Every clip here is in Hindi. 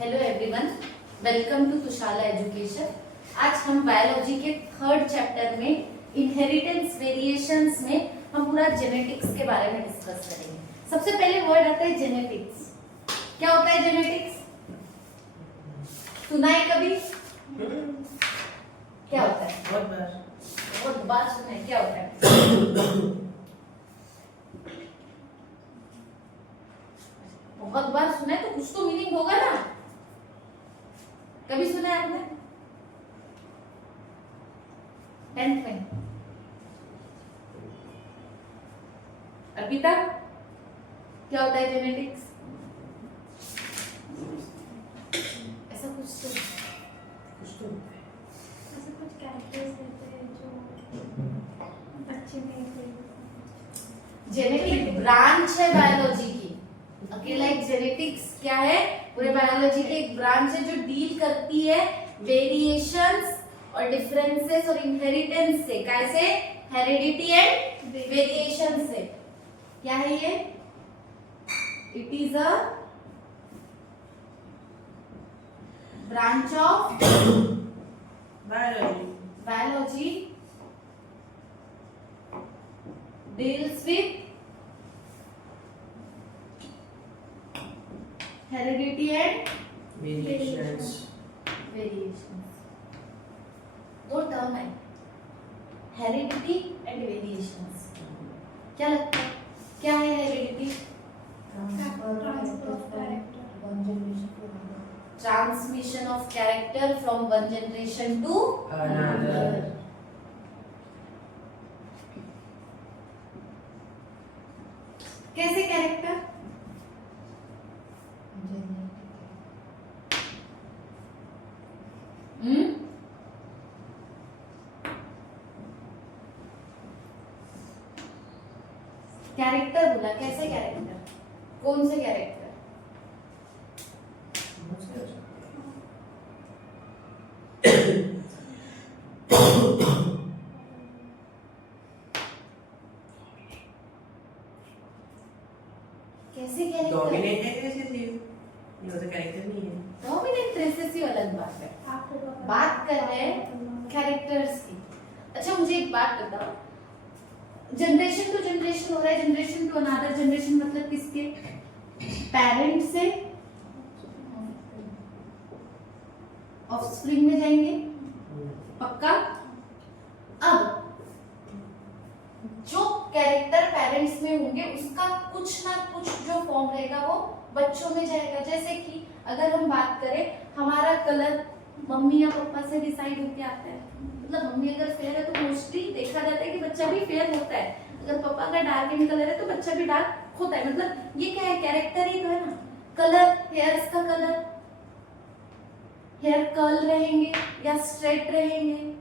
Hello everyone, welcome to Tushala education. आज हम बायोलॉजी के थर्ड चैप्टर में इनहेरिटेंस वेरिएशंस में हम पूरा जेनेटिक्स के बारे में डिस्कस करेंगे। सबसे पहले वर्ड आता है जेनेटिक्स। क्या होता है जेनेटिक्स? सुना है कभी? क्या होता है? बहुत बार सुना है। क्या होता है? बहुत बार सुना है तो कुछ तो मीनिंग होगा ना। कभी सुना है आपने? 10th में? अभी तक? क्या होता है जेनेटिक्स? ऐसा कुछ तो होता है। ऐसे कुछ कैरेक्टर्स रहते हैं जो बच्चे में जेनेटिक ब्रांच है बायोलॉजी की। अकेला एक जेनेटिक्स क्या है? पूरे बायोलॉजी की एक ब्रांच है जो डील करती है वेरिएशंस और डिफरेंसेस और इनहेरिटेंस से। कैसे? हेरिडिटी एंड वेरिएशन से। क्या है ये? It is a branch of biology deals with heredity and Variations. दो टर्म है, हेरिडिटी एंड वेरिएशंस। क्या लगता है क्या है heredity? Transmission of character from one generation to Another. कैसे कैरेक्टर? कैरेक्टर बोला, कैसे कैरेक्टर? कौन से कैरेक्टर? कैसे कैरेक्टर? डोमिनेट है कैसे थी? ये तो कैरेक्टर नहीं है। डोमिनेंट रेसेसिव अलग बात है। बात कर रहे हैं कैरेक्टर्स की। अच्छा मुझे एक बात बताओ, जनरेशन टू जनरेशन हो रहा है, जनरेशन टू अनदर जनरेशन मतलब किसके? पेरेंट से ऑफस्प्रिंग में जाएंगे, पक्का? अब जो कैरेक्टर पेरेंट्स में होंगे उसका कुछ ना कुछ जो फॉर्म रहेगा वो बच्चों में जाएगा। जैसे कि अगर हम बात करें, हमारा कलर मम्मी या पापा से डिसाइड होके आता है। मतलब मम्मी अगर फेयर है तो मोस्टली देखा जाता है कि बच्चा भी फेयर होता है। अगर पापा का डार्क इन कलर है तो बच्चा भी डार्क होता है। मतलब ये क्या है? कैरेक्टर ही तो है ना। कलर, हेयर्स का कलर, हेयर कर्ल रहेंगे या स्ट्रेट रहेंगे,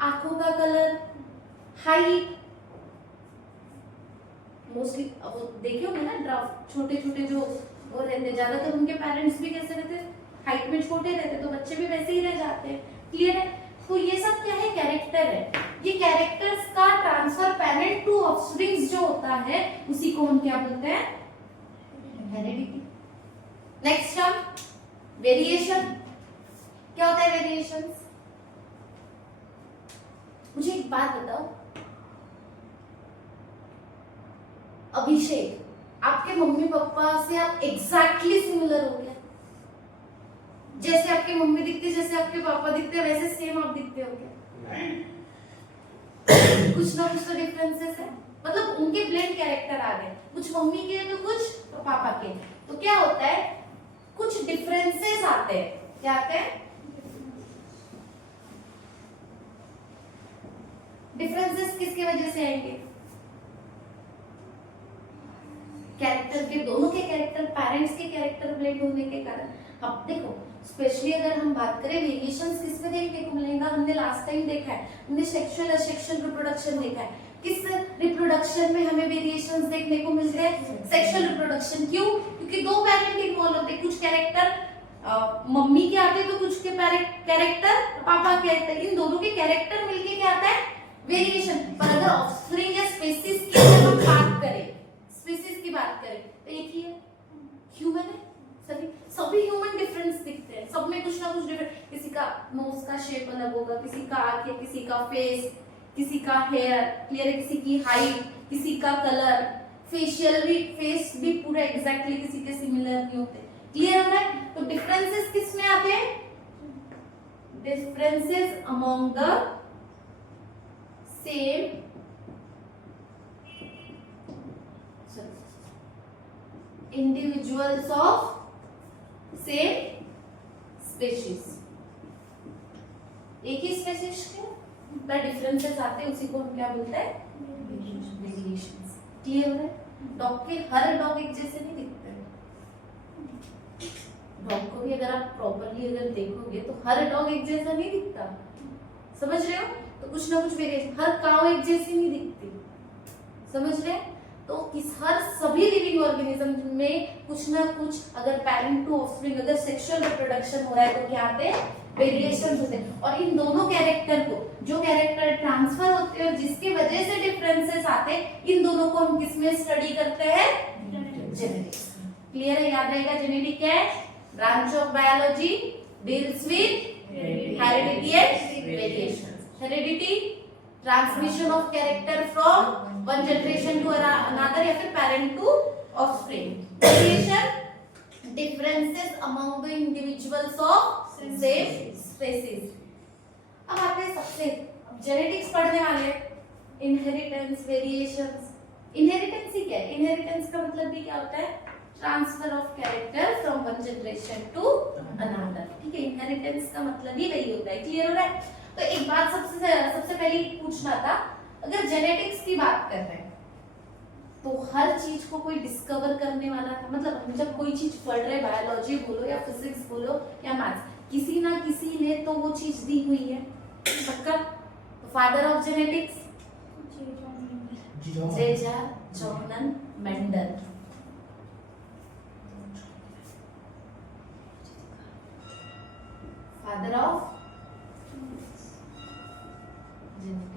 आंखों का कलर, हाइट। मोस्टली वो देखे होंगे ना ड्राफ्ट, छोटे छोटे जो वो रहते, ज्यादातर उनके पेरेंट्स भी कैसे रहते? हाइट में छोटे रहते, तो बच्चे भी वैसे ही रह जाते हैं। क्लियर है? तो ये सब क्या है? कैरेक्टर है। ये कैरेक्टर्स का ट्रांसफर पेरेंट टू ऑफस्प्रिंग्स जो होता है उसी को हम क्या बोलते हैं? हेरिडिटी। Next term variation. क्या होता है वेरिएशंस? मुझे एक बात बताओ, अभिषेक, आपके मम्मी पापा से आप एग्जैक्टली सिमिलर हो क्या? जैसे आपकी मम्मी दिखती, जैसे आपके पापा दिखते, वैसे सेम आप दिखते हो क्या? कुछ ना कुछ तो डिफरेंसेस है। मतलब उनके ब्लेंड कैरेक्टर आ गए, कुछ मम्मी के तो कुछ तो पापा के। तो क्या होता है? कुछ डिफरेंसेस आते हैं। क्या आते हैं? डिफरेंसेस किसकी वजह से आएंगे? कैरेक्टर के, दोनों के कैरेक्टर, पेरेंट्स के कैरेक्टर ब्लेंड होने के कारण। अब देखो, स्पेशली अगर हम बात करें वेरिएशंस किसमें देखने को मिलेगा? हमने लास्ट टाइम देखा है, हमने सेक्सुअल असेक्सुअल रिप्रोडक्शन देखा है। किस रिप्रोडक्शन में हमें वेरिएशंस देखने को मिलते हैं? Sexual reproduction. क्यों? क्योंकि दो पेरेंट इन्वॉल्व होते हैं। कुछ कैरेक्टर मम्मी के आते हैं तो कुछ के कैरेक्टर पापा के आते हैं। इन दोनों के कैरेक्टर मिलके क्या आता है? वेरिएशन। पर अगर ऑफस्प्रिंग या स्पीसीज की हम बात करें, स्पीसीज की बात करें तो एक ही है, ह्यूमन है। सभी ह्यूमन डिफरेंस दिखते हैं, सब में कुछ ना कुछ डिफरेंट, किसी का नोज का शेप अलग होगा, किसी का आंखें, किसी का फेस, किसी का हेयर, क्लियर है, किसी की हाइट, किसी का कलर, फेशियल भी, फेस भी पूरा एग्जैक्टली किसी के सिमिलर नहीं होते, क्लियर हो रहा है। तो डिफरेंसेस किस में आते हैं? Differences among the same individuals of same species, एक ही स्पेसीज के डिफरेंसेस आते हैं, उसी को हम क्या बोलते हैं? वेरिएशंस। क्लियर है? डॉग के हर डॉग एक जैसे नहीं दिखते हैं, डॉग को भी अगर आप प्रॉपर्ली अगर देखोगे तो हर डॉग एक जैसा नहीं दिखता, समझ रहे हो? तो कुछ ना कुछ वेरिएशन, हर काऊ एक जैसी नहीं दिखती, समझ रहे हैं? तो हर सभी लिविंग ऑर्गेनिज्म में कुछ ना कुछ, अगर पैरेंट टू ऑफस्प्रिंग, अगर सेक्सुअल रिप्रोडक्शन हो रहा है तो क्या आते हैं? वेरिएशंस होते हैं। और इन दोनों कैरेक्टर को, जो कैरेक्टर ट्रांसफर होते हैं और जिसकी वजह से डिफरेंसेस आते हैं, इन दोनों को हम किस में स्टडी करते हैं? जेनेटिक्स। क्लियर है? याद रहेगा जेनेटिक क्या है? Branch of biology deals with heredity and variation. Heredity transmission of character from one generation to another या फिर parent to offspring. Variation differences among the individuals of same species. अब आते हैं सबसे, जेनेटिक्स पढ़ने वाले, इनहेरिटेंस, वेरिएशंस। इनहेरिटेंस ही क्या है? इनहेरिटेंस का मतलब भी क्या होता है? Transfer of character from one generation to another, ठीक है? इनहेरिटेंस का मतलब ही वही होता है। क्लियर हो रहा है? तो एक बात सबसे पहले पूछना था, अगर जेनेटिक्स की बात कर रहे हैं तो हर चीज को कोई डिस्कवर करने वाला था, मतलब हम जब कोई चीज पढ़ रहे, बायोलॉजी बोलो या फिजिक्स बोलो या मैथ्स, किसी ना किसी ने तो वो चीज दी हुई है, पक्का? तो father of genetics Jeddah Jordan Mendel. Father of genetics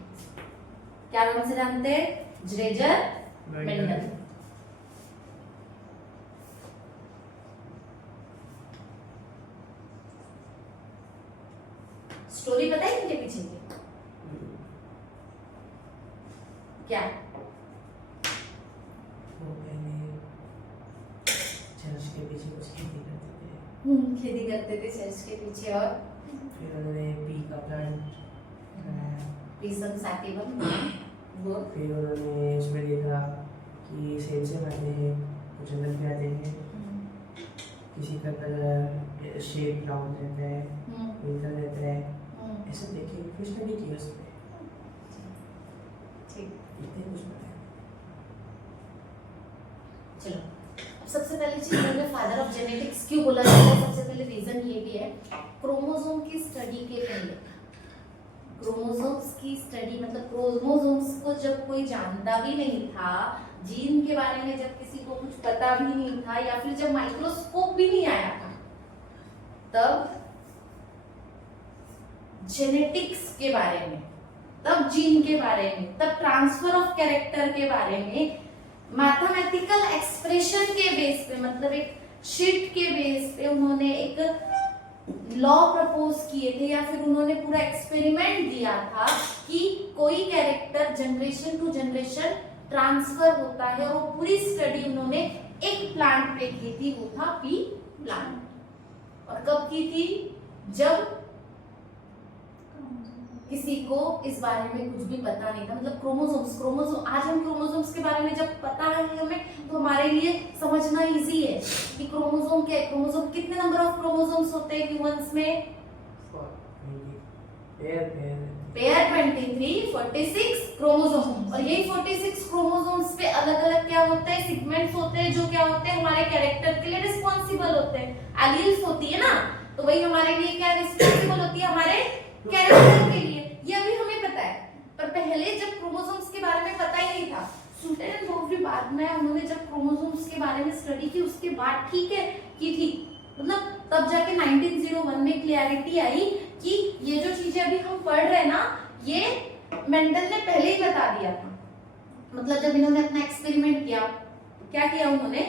क्या नाम से जानते हैं? जेजर मेंडल। स्टोरी पता है इनके पीछे की? क्या? वो पहले चर्च के पीछे कुछ खेती करते थे, खेती करते थे चर्च के पीछे, और फिर उन्होंने पी का प्लांट लगाया, पीसम सैटिवम, वो फिर उन्होंने इसमें देखा कि सेब से आते हैं, कुछ जंगल में आते हैं, किसी का कलर शेप राउंड रहता है, विंकर रहता है, ऐसे देखे फिर स्टडी की उस पे, ठीक। इतने कुछ पता है। चलो, अब सबसे पहली चीज मैंने फादर ऑफ जेनेटिक्स क्यों बोला जाता है, सबसे पहले रीजन ये भी है, क्रोमोसोम की स्टडी के पहले, क्रोमोसोम्स की स्टडी मतलब क्रोमोसोम्स को जब कोई जानता भी नहीं था, जीन के बारे में जब किसी को कुछ पता भी नहीं था, या फिर जब माइक्रोस्कोप भी नहीं आया था, तब जेनेटिक्स के बारे में, तब जीन के बारे में, तब ट्रांसफर ऑफ कैरेक्टर के बारे में, मैथमेटिकल एक्सप्रेशन के बेस पे, मतलब एक शीट के बेस पे उन्होंने एक लॉ प्रपोज किए थे, या फिर उन्होंने पूरा एक्सपेरिमेंट दिया था कि कोई character generation to generation transfer होता है, और वो पूरी स्टडी उन्होंने एक प्लांट पे की थी, वो था पी प्लांट। और कब की थी? जब किसी को इस बारे में कुछ भी पता नहीं था, मतलब क्रोमोसोम्स, आज हम क्रोमोसोम्स के बारे में जब पता है हमें, तो हमारे लिए समझना इजी है कि क्रोमोसोम क्या है, क्रोमोसोम कितने नंबर ऑफ क्रोमोसोम्स होते हैं ह्यूमंस में? पेयर 23, 46 क्रोमोसोम, और यही 46 क्रोमोसोम्स पे अलग अलग क्या होते हैं? सेगमेंट्स होते हैं, जो क्या होते हैं? हमारे कैरेक्टर के लिए रिस्पॉन्सिबल होते हैं, एलील्स होती है ना, तो वही हमारे लिए क्या रिस्पॉन्सिबल होती है? हमारे कैरेक्टर के लिए। ये अभी हमें पता है, पर पहले जब क्रोमोसोम्स के बारे में पता ही नहीं था, सुटेन एंड बोफरी बाद में उन्होंने जब क्रोमोसोम्स के बारे में स्टडी की, उसके बाद ठीक है की थी, मतलब तब जाके 1901 में क्लियरिटी आई कि ये जो चीजें अभी हम पढ़ रहे हैं ना, ये मेंडल ने पहले ही बता दिया था। मतलब जब इन्होंने अपना एक्सपेरिमेंट किया, क्या किया उन्होंने?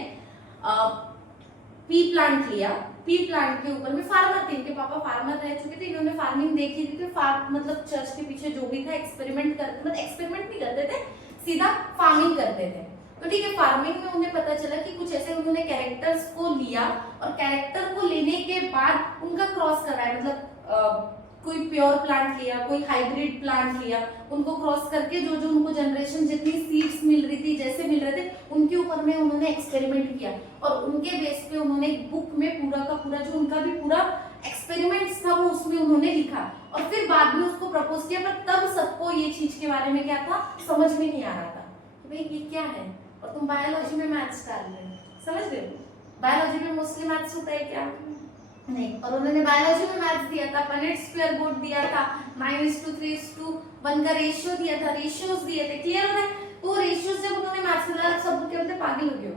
पी प्लांट लिया, पी प्लांट के ऊपर में फार्मर थे, इनके पापा फार्मर रह चुके थे, इन्होंने फार्मिंग देखी थी, तो मतलब चर्च के पीछे जो भी था एक्सपेरिमेंट करते, मतलब एक्सपेरिमेंट नहीं करते थे, सीधा फार्मिंग करते थे। तो ठीक है, फार्मिंग में उन्हें पता चला कि कुछ ऐसे उन्होंने कैरेक्टर्स को लिया और कैरेक्टर को लेने के बाद उनका क्रॉस कराया, मतलब कोई प्योर प्लांट लिया, कोई हाइब्रिड प्लांट लिया, उनको क्रॉस करके जो जो उनको जनरेशन जितनी सीड्स मिल रही थी, जैसे मिल रहे थे, उनके ऊपर में उन्होंने एक्सपेरिमेंट किया और उनके बेस पे उन्होंने एक बुक में पूरा का पूरा जो उनका भी पूरा एक्सपेरिमेंट्स था वो उसमें उन्होंने लिखा और फिर बाद में उसको प्रपोज किया। पर तब सबको ये चीज के बारे में क्या था, समझ में नहीं आ रहा था कि भाई ये क्या है, और तुम बायोलॉजी में मैथ्स डाल रहे हो, समझ रहे हो, बायोलॉजी में मोस्टली मैथ्स होता है क्या, नहीं। और उन्होंने बायोलॉजी में मैथ्स दिया था, पनेट स्क्वायर बोर्ड दिया था, 9:3:1 का रेशियो दिया था, रेशियोज दिए थे, क्लियर हो रहा है। तो रेशियोज जब उन्होंने मैथ्स में डाला सब क्या बोलते पागल हो गए हो,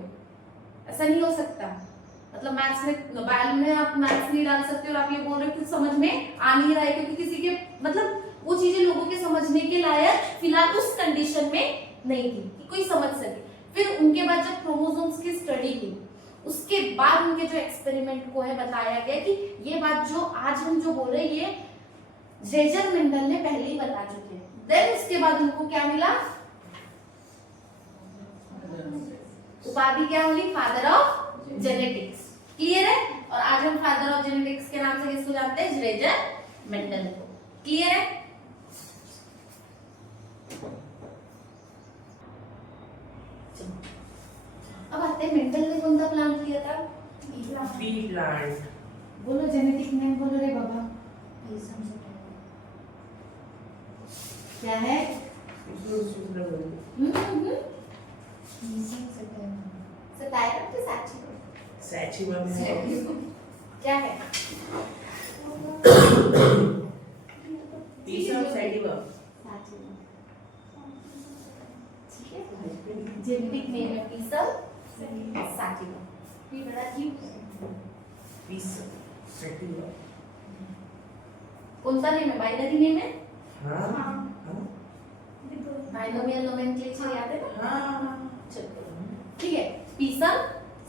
ऐसा नहीं हो सकता, मतलब मैथ्स में बायो में आप मैथ्स नहीं डाल सकते और आप ये बोल रहे हो कुछ समझ में आ नहीं रहा है, क्योंकि किसी के मतलब वो चीजें लोगों के समझने के लायक फिलहाल उस कंडीशन में नहीं थी कि कोई समझ सके। फिर उनके बाद जब क्रोमोसोम्स की स्टडी हुई उसके बाद उनके जो एक्सपेरिमेंट को है बताया गया कि ये बात जो आज हम जो बोल रहे हैं ये जेजर मेंडल ने पहले ही बता चुके हैं। देन उसके बाद उनको क्या मिला, उपाधि क्या मिली, फादर ऑफ जेनेटिक्स, क्लियर है। और आज हम फादर ऑफ जेनेटिक्स के नाम से किसको जानते हैं, जेजर मेंडल को, क्लियर है। अब आते हैं मेंडल ने कौन सा प्लांट लिया था, पी प्लांट, बोलो जेनेटिक नेम बोलो रे बाबा, क्या है, सैचिमम है, क्या है, पीस ऑफ सैटिमम, ठीक है, जेनेटिक नेम है पीसम सैटिमम, ये बड़ा क्यों, पीस सैटिमम, कौन सा नेम है, बाइनरी नेम है, हाँ हाँ बाइनोमियल नोमेनक्लेचर याद है ना, हाँ, चलो ठीक है, पीसम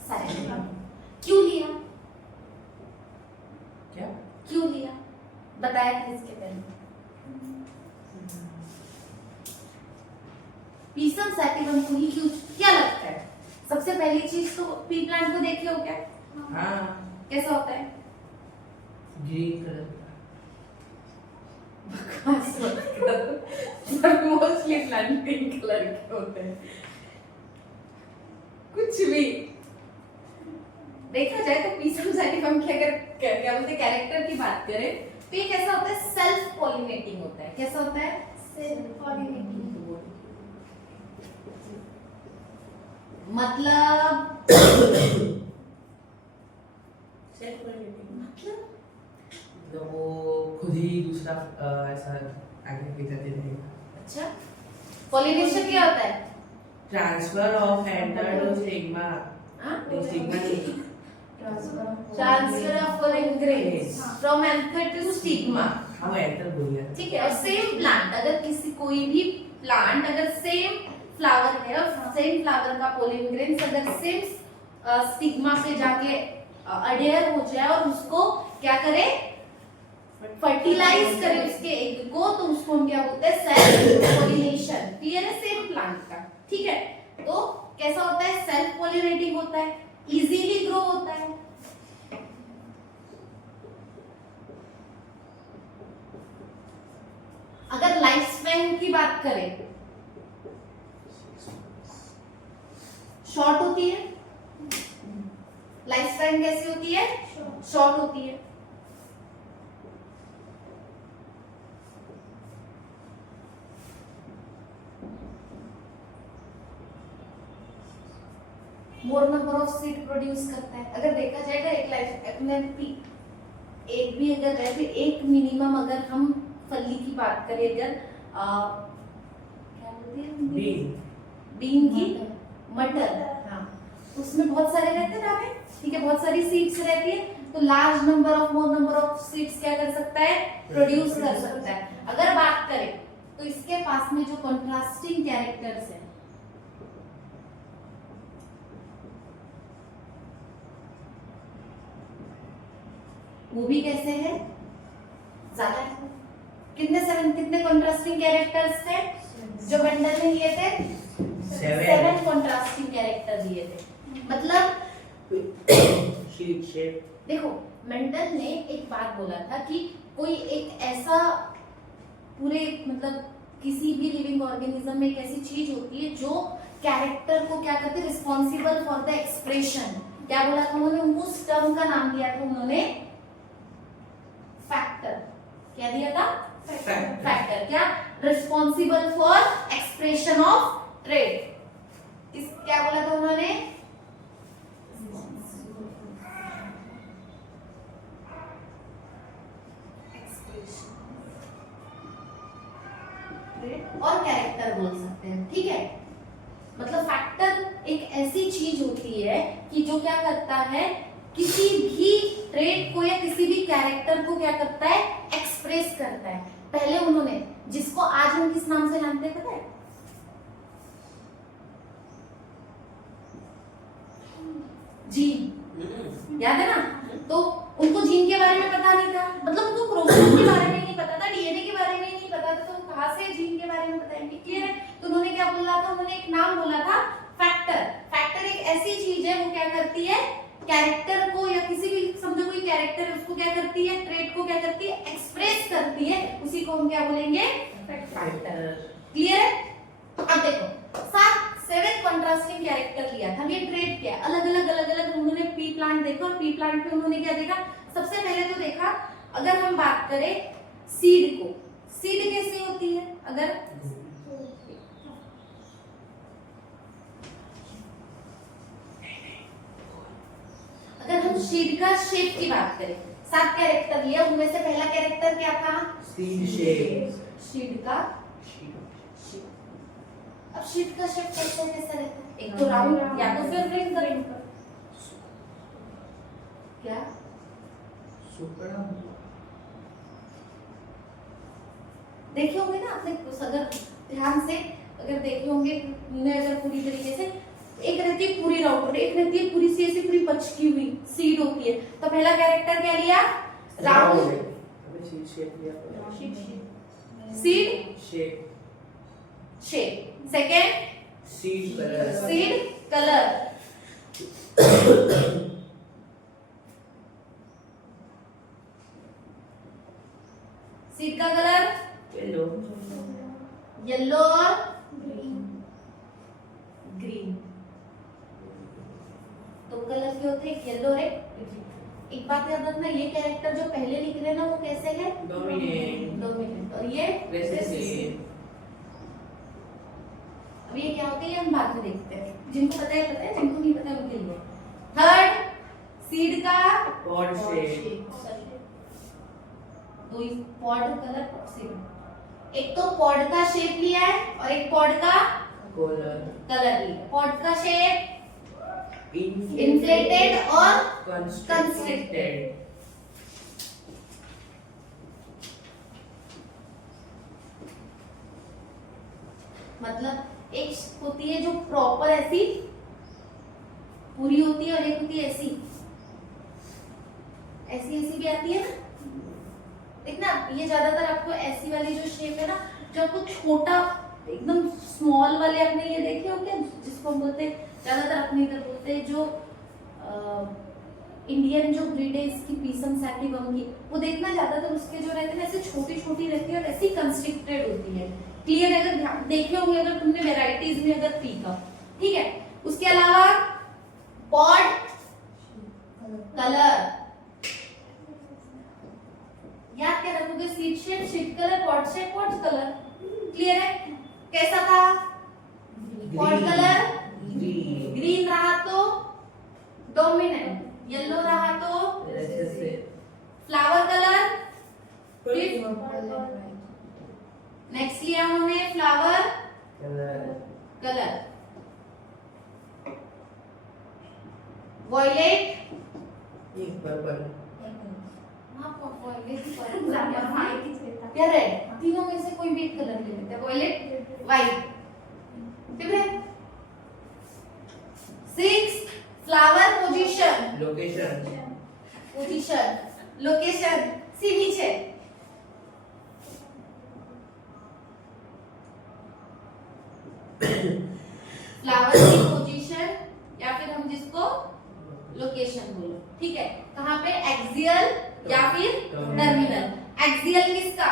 सैटिमम क्यों लिया, क्या क्यों लिया बताया था इसके पहले, पीसम सैटिवम को ही क्यों, क्या लगता है, सबसे पहली चीज तो पी प्लांट को देखे हो क्या, हाँ, कैसा होता है, ग्रीन कलर, सब मोस्टली प्लांट पिंक कलर के होते हैं, कुछ भी देखा जाए तो पीसम सैटिवम की अगर क्या बोलते हैं कैरेक्टर की बात करें तो ये कैसा होता है, सेल्फ पॉलिनेटिंग होता है, कैसा होता है, सेल्फ पॉलिनेटिंग, मतलब तो वो खुद ही दूसरा ऐसा आगे ले जाते थे। अच्छा, पॉलिनेशन क्या होता है, transfer of anther to stigma, stigma नहीं, transfer of pollen grains from anther to stigma, हाँ वो एंथर बोल गया, ठीक है। और सेम प्लांट अगर किसी कोई भी प्लांट अगर सेम फ्लावर है और सेम फ्लावर का पोलन ग्रेन्स अगर सेम स्टिग्मा पे जाके अडेयर हो जाए और उसको क्या करे, फर्टिलाइज करे उसके एग को, तो उसको हम क्या बोलते हैं, सेल्फ पॉलिनेशन, क्लियर है, सेम प्लांट का, ठीक है। तो कैसा होता है, सेल्फ पॉलिनेटिंग होता है, इजीली ग्रो होता है, अगर लाइफ स्पैन की बात करें शॉर्ट होती है, लाइफ स्पैन कैसी होती है, शॉर्ट होती है, मोर नंबर ऑफ सीड प्रोड्यूस करता है। अगर देखा जाएगा एक लाइफ में एक भी अगर रहते एक मिनिमम अगर हम फली की बात करें अगर क्या बोलते हैं बीन की मटर, हाँ उसमें बहुत सारे रहते हैं ना, ठीक है, बहुत सारी सीड्स रहती है, तो large number of more number of seeds क्या कर सकता है, प्रोड्यूस कर सकता है। अगर बात करें तो इसके पास में जो कॉन्ट्रास्टिंग कैरेक्टर्स है, वो भी कैसे है, ज्यादा है। कितने कंट्रास्टिंग कैरेक्टर्स थे जो मेंडल ने लिए थे? 7 कंट्रास्टिंग कैरेक्टर दिए थे। मतलब शीट शेप। देखो मेंडल ने एक बात बोला था कि कोई एक ऐसा पूरे मतलब किसी भी लिविंग ऑर्गेनिज्म में एक ऐसी चीज होती है जो कैरेक्टर को क्या करती है, रिस्पॉन्सिबल फॉर द एक्सप्रेशन। क्या बोला था उन्होंने? उस टर्म का नाम दिया था उन्होंने फैक्टर। क्या दिया था? फैक्टर। क्या? Responsible for expression of trait. इस क्या बोला था उन्होंने? और कैरेक्टर बोल सकते हैं, ठीक है। मतलब फैक्टर एक ऐसी चीज होती है कि जो क्या करता है, किसी भी ट्रेट को या किसी भी कैरेक्टर को क्या करता है, एक्सप्रेस करता है। पहले उन्होंने, जिसको आज हम किस नाम से जानते हैं पता है? जीन। याद है ना? तो उनको जीन के बारे में पता नहीं था, मतलब उनको क्रोमोसोम के बारे में नहीं पता था, डीएनए के बारे में नहीं पता था, तो कहां से जीन के बारे में बताएंगे? क्लियर है? तो उन्होंने क्या बोला था? उन्होंने एक नाम बोला था फैक्टर। फैक्टर एक ऐसी चीज है, वो क्या करती है, कैरेक्टर को या किसी भी, समझो कोई कैरेक्टर है, उसको क्या करती है, ट्रेट को क्या करती है, एक्सप्रेस करती है। उसी को हम क्या बोलेंगे? फैक्टर। क्लियर है? अब देखो 7 कंट्रास्टिंग कैरेक्टर लिया था, ये ट्रेट क्या है, अलग-अलग उन्होंने पी प्लांट देखा, और पी प्लांट पे उन्होंने क्या देखा? सबसे पहले तो देखा, अगर हम बात करें सीड को, सीड कैसी होती है? अगर हम सीड का शेप की बात करें, 7 कैरेक्टर लिया, उनमें से पहला कैरेक्टर क्या था? Seed shape. सीड का शेप। अब सीड का शेप कैसा रहता है? एक तो राउंड या तो फिर रिंग। क्या? सुपड़ा। देखे होंगे ना आपने, अगर ध्यान से अगर देखे होंगे, अगर पूरी तरीके से, एक रहती है पूरी राउंड, एक रहती है पूरी सी ऐसी पूरी पचकी हुई सीड होती है। तो पहला कैरेक्टर क्या लिया? राउंड। अबे सीड शेप लिया। Seed shape. Second seed colour. Seed colour. Seed का कलर येलो और ग्रीन। तो कलर के होते हैं येलो है। एक बात याद रखना, ये कैरेक्टर जो पहले लिख रहे हैं ना, वो कैसे है? डोमिनेंट। और ये रेसेसिव। अब ये क्या होता है, ये हम बाद में देखते हैं। जिनको पता है, जिनको नहीं पता उनके लिए। थर्ड सीड का पॉड शेप। तो इस पॉड कलर पॉड शेप, एक तो पॉड का शेप लिया है और एक पॉड का कलर लिया। पॉड का शेप इन्फ्लेटेड और कंस्ट्रिक्टेड। मतलब एक होती है जो प्रॉपर ऐसी पूरी होती है, और एक होती है ऐसी भी आती है ना। देखना, ये ज्यादातर आपको ऐसी वाली जो शेप है ना, जो आपको छोटा एकदम स्मॉल वाले, आपने ये देखे हो क्या, जिसको हम बोलते हैं, ज्यादातर अपने इधर बोलते हैं, जो इंडियन जो ब्रीड है इसकी पीसम सैटिवम की, वो देखना ज्यादातर उसके जो रहते हैं ऐसे छोटी छोटी रहती है और ऐसी कंस्ट्रिक्टेड होती है। क्लियर है? अगर ध्यान देखे होंगे अगर तुमने वेराइटीज में अगर पी का, ठीक है। उसके अलावा पॉड कलर याद क्या रखोगे? Seed shape, seed colour, pod shape, pod colour. Clear है? कैसा था? पॉड कलर ग्रीन रहा तो डोमिनेंट, येलो रहा तो फ्लावर कलर। नेक्स्ट लिया हमने फ्लावर कलर। Violet, purple. या रेड, तीनों में से कोई भी एक कलर ले लेते हैं। Violet, white. ठीक है। 6 flower position. Location. Position location सी नीचे, फ्लावर की पोजीशन या फिर हम जिसको लोकेशन बोलो, ठीक है। कहाँ पे, एक्सियल या फिर टर्मिनल। एक्सियल किसका,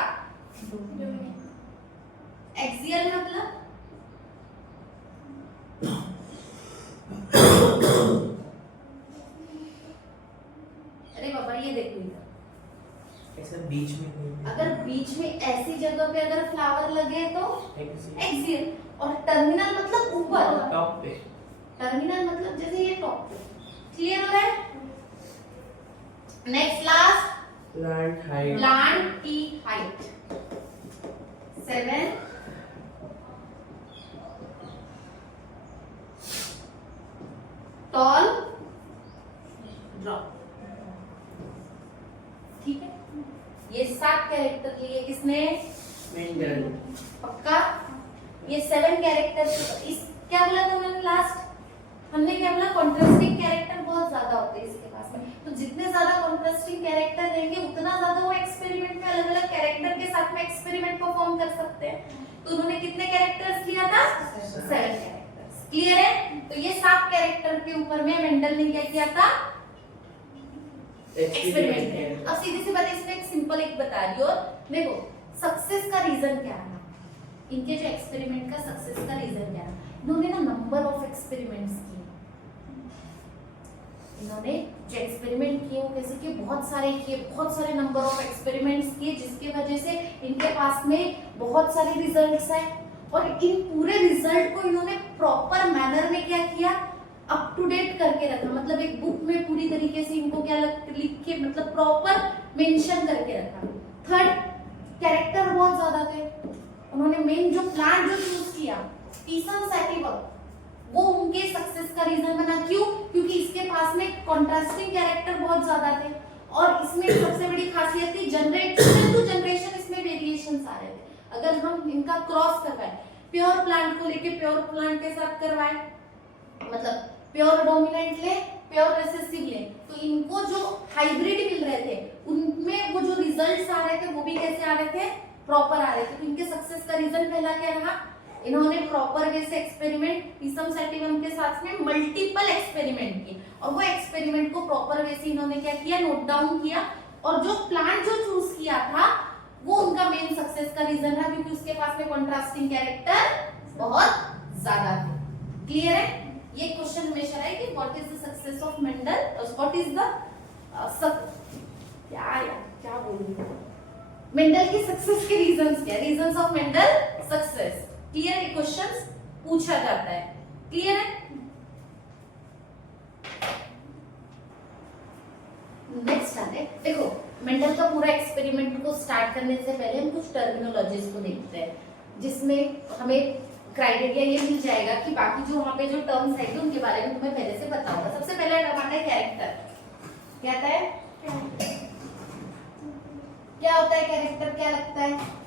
एक्सियल मतलब अरे बाबा ये देखो इधर, ऐसा बीच में नहीं, अगर बीच में ऐसी जगह पे अगर फ्लावर लगे तो एक्सियल एक्सियल, और टर्मिनल मतलब ऊपर, टॉप पे, टर्मिनल मतलब जैसे ये टॉप पे। क्लियर हो रहा है? Next last, plant height, plant की हाइट 7, टॉल, ड्रॉप, ठीक है। ये 7 कैरेक्टर लिए किसने, मेंडल, पक्का। ये 7 कैरेक्टर, इस क्या बोला था मैंने लास्ट, हमने क्या बोला, कॉन्ट्रास्टिंग कैरेक्टर बहुत ज्यादा होते हैं इसके पास में। तो जितने ज्यादा कॉन्ट्रास्टिंग कैरेक्टर रहेंगे उतना ज्यादा वो एक्सपेरिमेंट में अलग अलग कैरेक्टर के साथ में एक्सपेरिमेंट परफॉर्म कर सकते हैं। तो उन्होंने कितने कैरेक्टर्स लिया था, 7 कैरेक्टर्स। क्लियर है? तो ये 7 कैरेक्टर के ऊपर में मेंडल ने क्या किया था, एक्सपेरिमेंट। अब सीधी सी बात, इसमें एक सिंपल एक बता रही हूं, देखो सक्सेस का रीजन क्या है, इनके जो एक्सपेरिमेंट का सक्सेस का रीजन क्या है, इन्होंने ना नंबर ऑफ एक्सपेरिमेंट्स किए। इन्होंने जो एक्सपेरिमेंट किए वो कैसे किए, बहुत सारे किए, बहुत सारे नंबर ऑफ एक्सपेरिमेंट्स किए, जिसके वजह से इनके पास में बहुत सारे रिजल्ट्स आए। और इन पूरे रिजल्ट को इन्होंने प्रॉपर मैनर में क्या किया, अप टू डेट करके रखा। मतलब एक बुक में पूरी तरीके से इनको क्या लिख के, मतलब प्रॉपर मेंशन करके रखा। थर्ड, कैरेक्टर बहुत ज्यादा थे। उन्होंने मेन जो प्लांट जो चूज किया, पीसम सैटिवम, वो उनके सक्सेस का रीजन बना। क्यों? क्योंकि इसके पास में कंट्रास्टिंग कैरेक्टर बहुत ज्यादा थे, और इसमें सबसे बड़ी खासियत थी जनरेशन टू जनरेशन इसमें वेरिएशंस आ रहे थे। अगर हम इनका क्रॉस करवाए, प्योर प्लांट को लेके प्योर प्लांट के साथ करवाए, मतलब प्योर डोमिनेंट ले, प्योर रिसेसिव ले, तो इनको जो हाइब्रिड मिल रहे थे उनमें वो जो रिजल्ट्स आ रहे थे वो भी कैसे आ रहे थे, प्रॉपर आ रहे थे। तो इनके सक्सेस का रीजन पहला क्या रहा, इन्होंने प्रॉपर वे से एक्सपेरिमेंट पीसम सैटिवम के साथ में मल्टीपल एक्सपेरिमेंट किए, और वो एक्सपेरिमेंट को प्रॉपर वे से इन्होंने क्या किया, नोट डाउन किया। और जो प्लांट जो चूज किया था वो उनका मेन सक्सेस का रीजन रहा, क्योंकि उसके पास में कंट्रास्टिंग कैरेक्टर बहुत ज्यादा थे। क्लियर है? ये क्वेश्चन हमेशा है कि what is the success of Mendel, what is the क्या बोल रही हूं, मेंडल की सक्सेस के रीजंस क्या, reasons of Mendel success. Clear? ये क्वेश्चंस पूछा जाता है। क्लियर है? नेक्स्ट आते हैं, देखो मेंडल का पूरा एक्सपेरिमेंट को स्टार्ट करने से पहले हम कुछ टर्मिनोलॉजीज को देखते हैं, जिसमें हमें क्राइटेरिया ये मिल जाएगा कि बाकी जो वहां पे जो टर्म्स है उनके बारे में तुम्हें पहले से पता होगा। सबसे पहला टर्म आता है कैरेक्टर। क्या आता है? क्या होता है कैरेक्टर, क्या लगता है?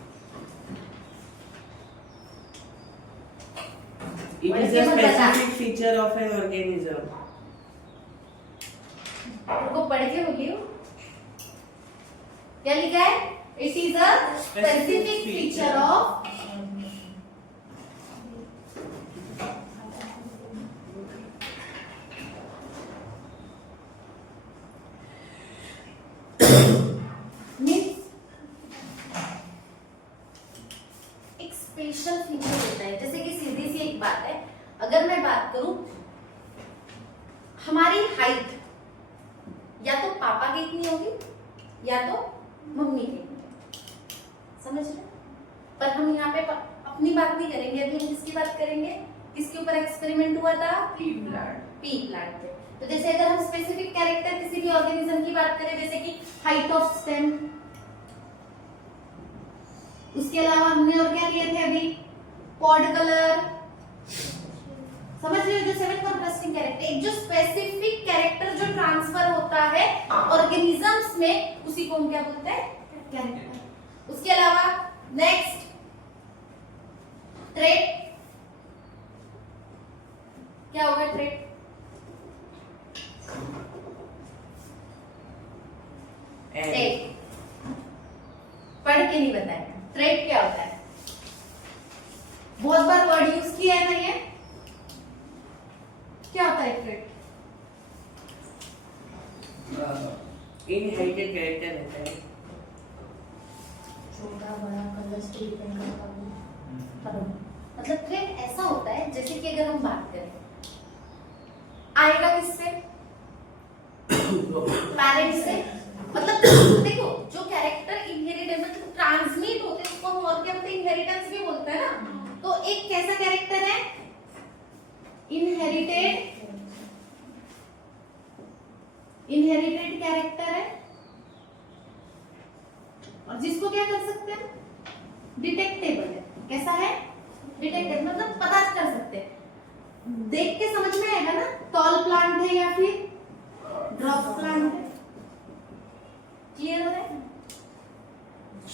It is a specific feature of an organism. उनको पढ़ के बोलियो, क्या लिखा है? It is a specific feature of एक स्पेशल फीचर होता है। जैसे कि सीधी सी एक बात है, अगर मैं बात करूं, हमारी हाइट या तो पापा की इतनी होगी या तो मम्मी की, समझ रहे? पर हम यहाँ पे अपनी बात नहीं करेंगे, अभी हम किसकी बात करेंगे, किसके ऊपर एक्सपेरिमेंट हुआ था, पी प्लांट पे। तो जैसे अगर हम स्पेसिफिक कैरेक्टर किसी भी ऑर्गेनिज्म की बात करें, जैसे कि हाइट ऑफ स्टेम, उसके अलावा हमने और क्या लिए थे अभी, पॉड कलर, समझ रहे हो? जो 7 कॉन्ट्रास्टिंग कैरेक्टर, एक जो स्पेसिफिक कैरेक्टर जो ट्रांसफर होता है ऑर्गेनिजम्स में, उसी को हम क्या बोलते हैं, कैरेक्टर। उसके अलावा नेक्स्ट ट्रेट, क्या होगा ट्रेट? ट्रेट पढ़ के नहीं बताएगा। ट्रेट क्या होता है? बहुत बार वर्ड यूज किया है ना ये। क्या होता है ट्रेट? इनहेरिटेड कैरेक्टर रहता है। छोटा बड़ा कलर स्टेटमेंट का मतलब ट्रेट ऐसा होता है जैसे कि अगर हम बात करें आएगा किससे? पेरेंट्स से। मतलब देखो जो कैरेक्टर इनहेरिटेबल ट्रांसमिट होते हैं उसको हम और क्या बोलते हैं? इनहेरिटेंस भी बोलते हैं ना। तो एक कैसा कैरेक्टर है? इनहेरिटेड कैरेक्टर है और जिसको क्या कर सकते हैं? डिटेक्टेबल है। कैसा है? डिटेक्टेबल मतलब पता कर सकते हैं, देख के समझ में आएगा ना टॉल प्लांट है या फिर ड्रॉप प्लांट है। क्लियर हो रहा है?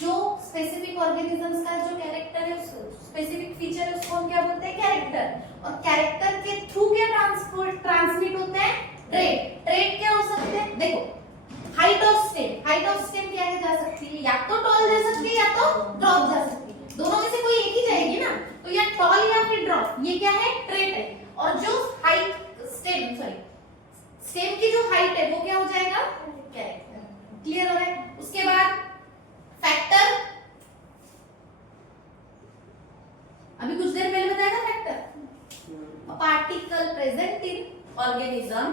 जो स्पेसिफिक ऑर्गेनिजम्स का जो कैरेक्टर है, स्पेसिफिक फीचर है, उसको हम क्या बोलते हैं? कैरेक्टर। और कैरेक्टर के थ्रू क्या ट्रांसमिट होते हैं? ट्रेट। ट्रेट क्या हो सकते हैं? देखो height of stem. Height of stem क्या है? जा सकती है या तो टॉल जा सकती है या तो ड्रॉप जा सकती है। दोनों में से कोई एक ही जाएगी ना। तो या टॉल या फिर ड्रॉप, ये क्या है? ट्रेट है। और जो हाइट स्टेम की जो हाइट है वो क्या हो जाएगा? कैरेक्टर। क्लियर हो रहा है? उसके बाद फैक्टर, अभी कुछ देर पहले बताया था factor. Particle present in organism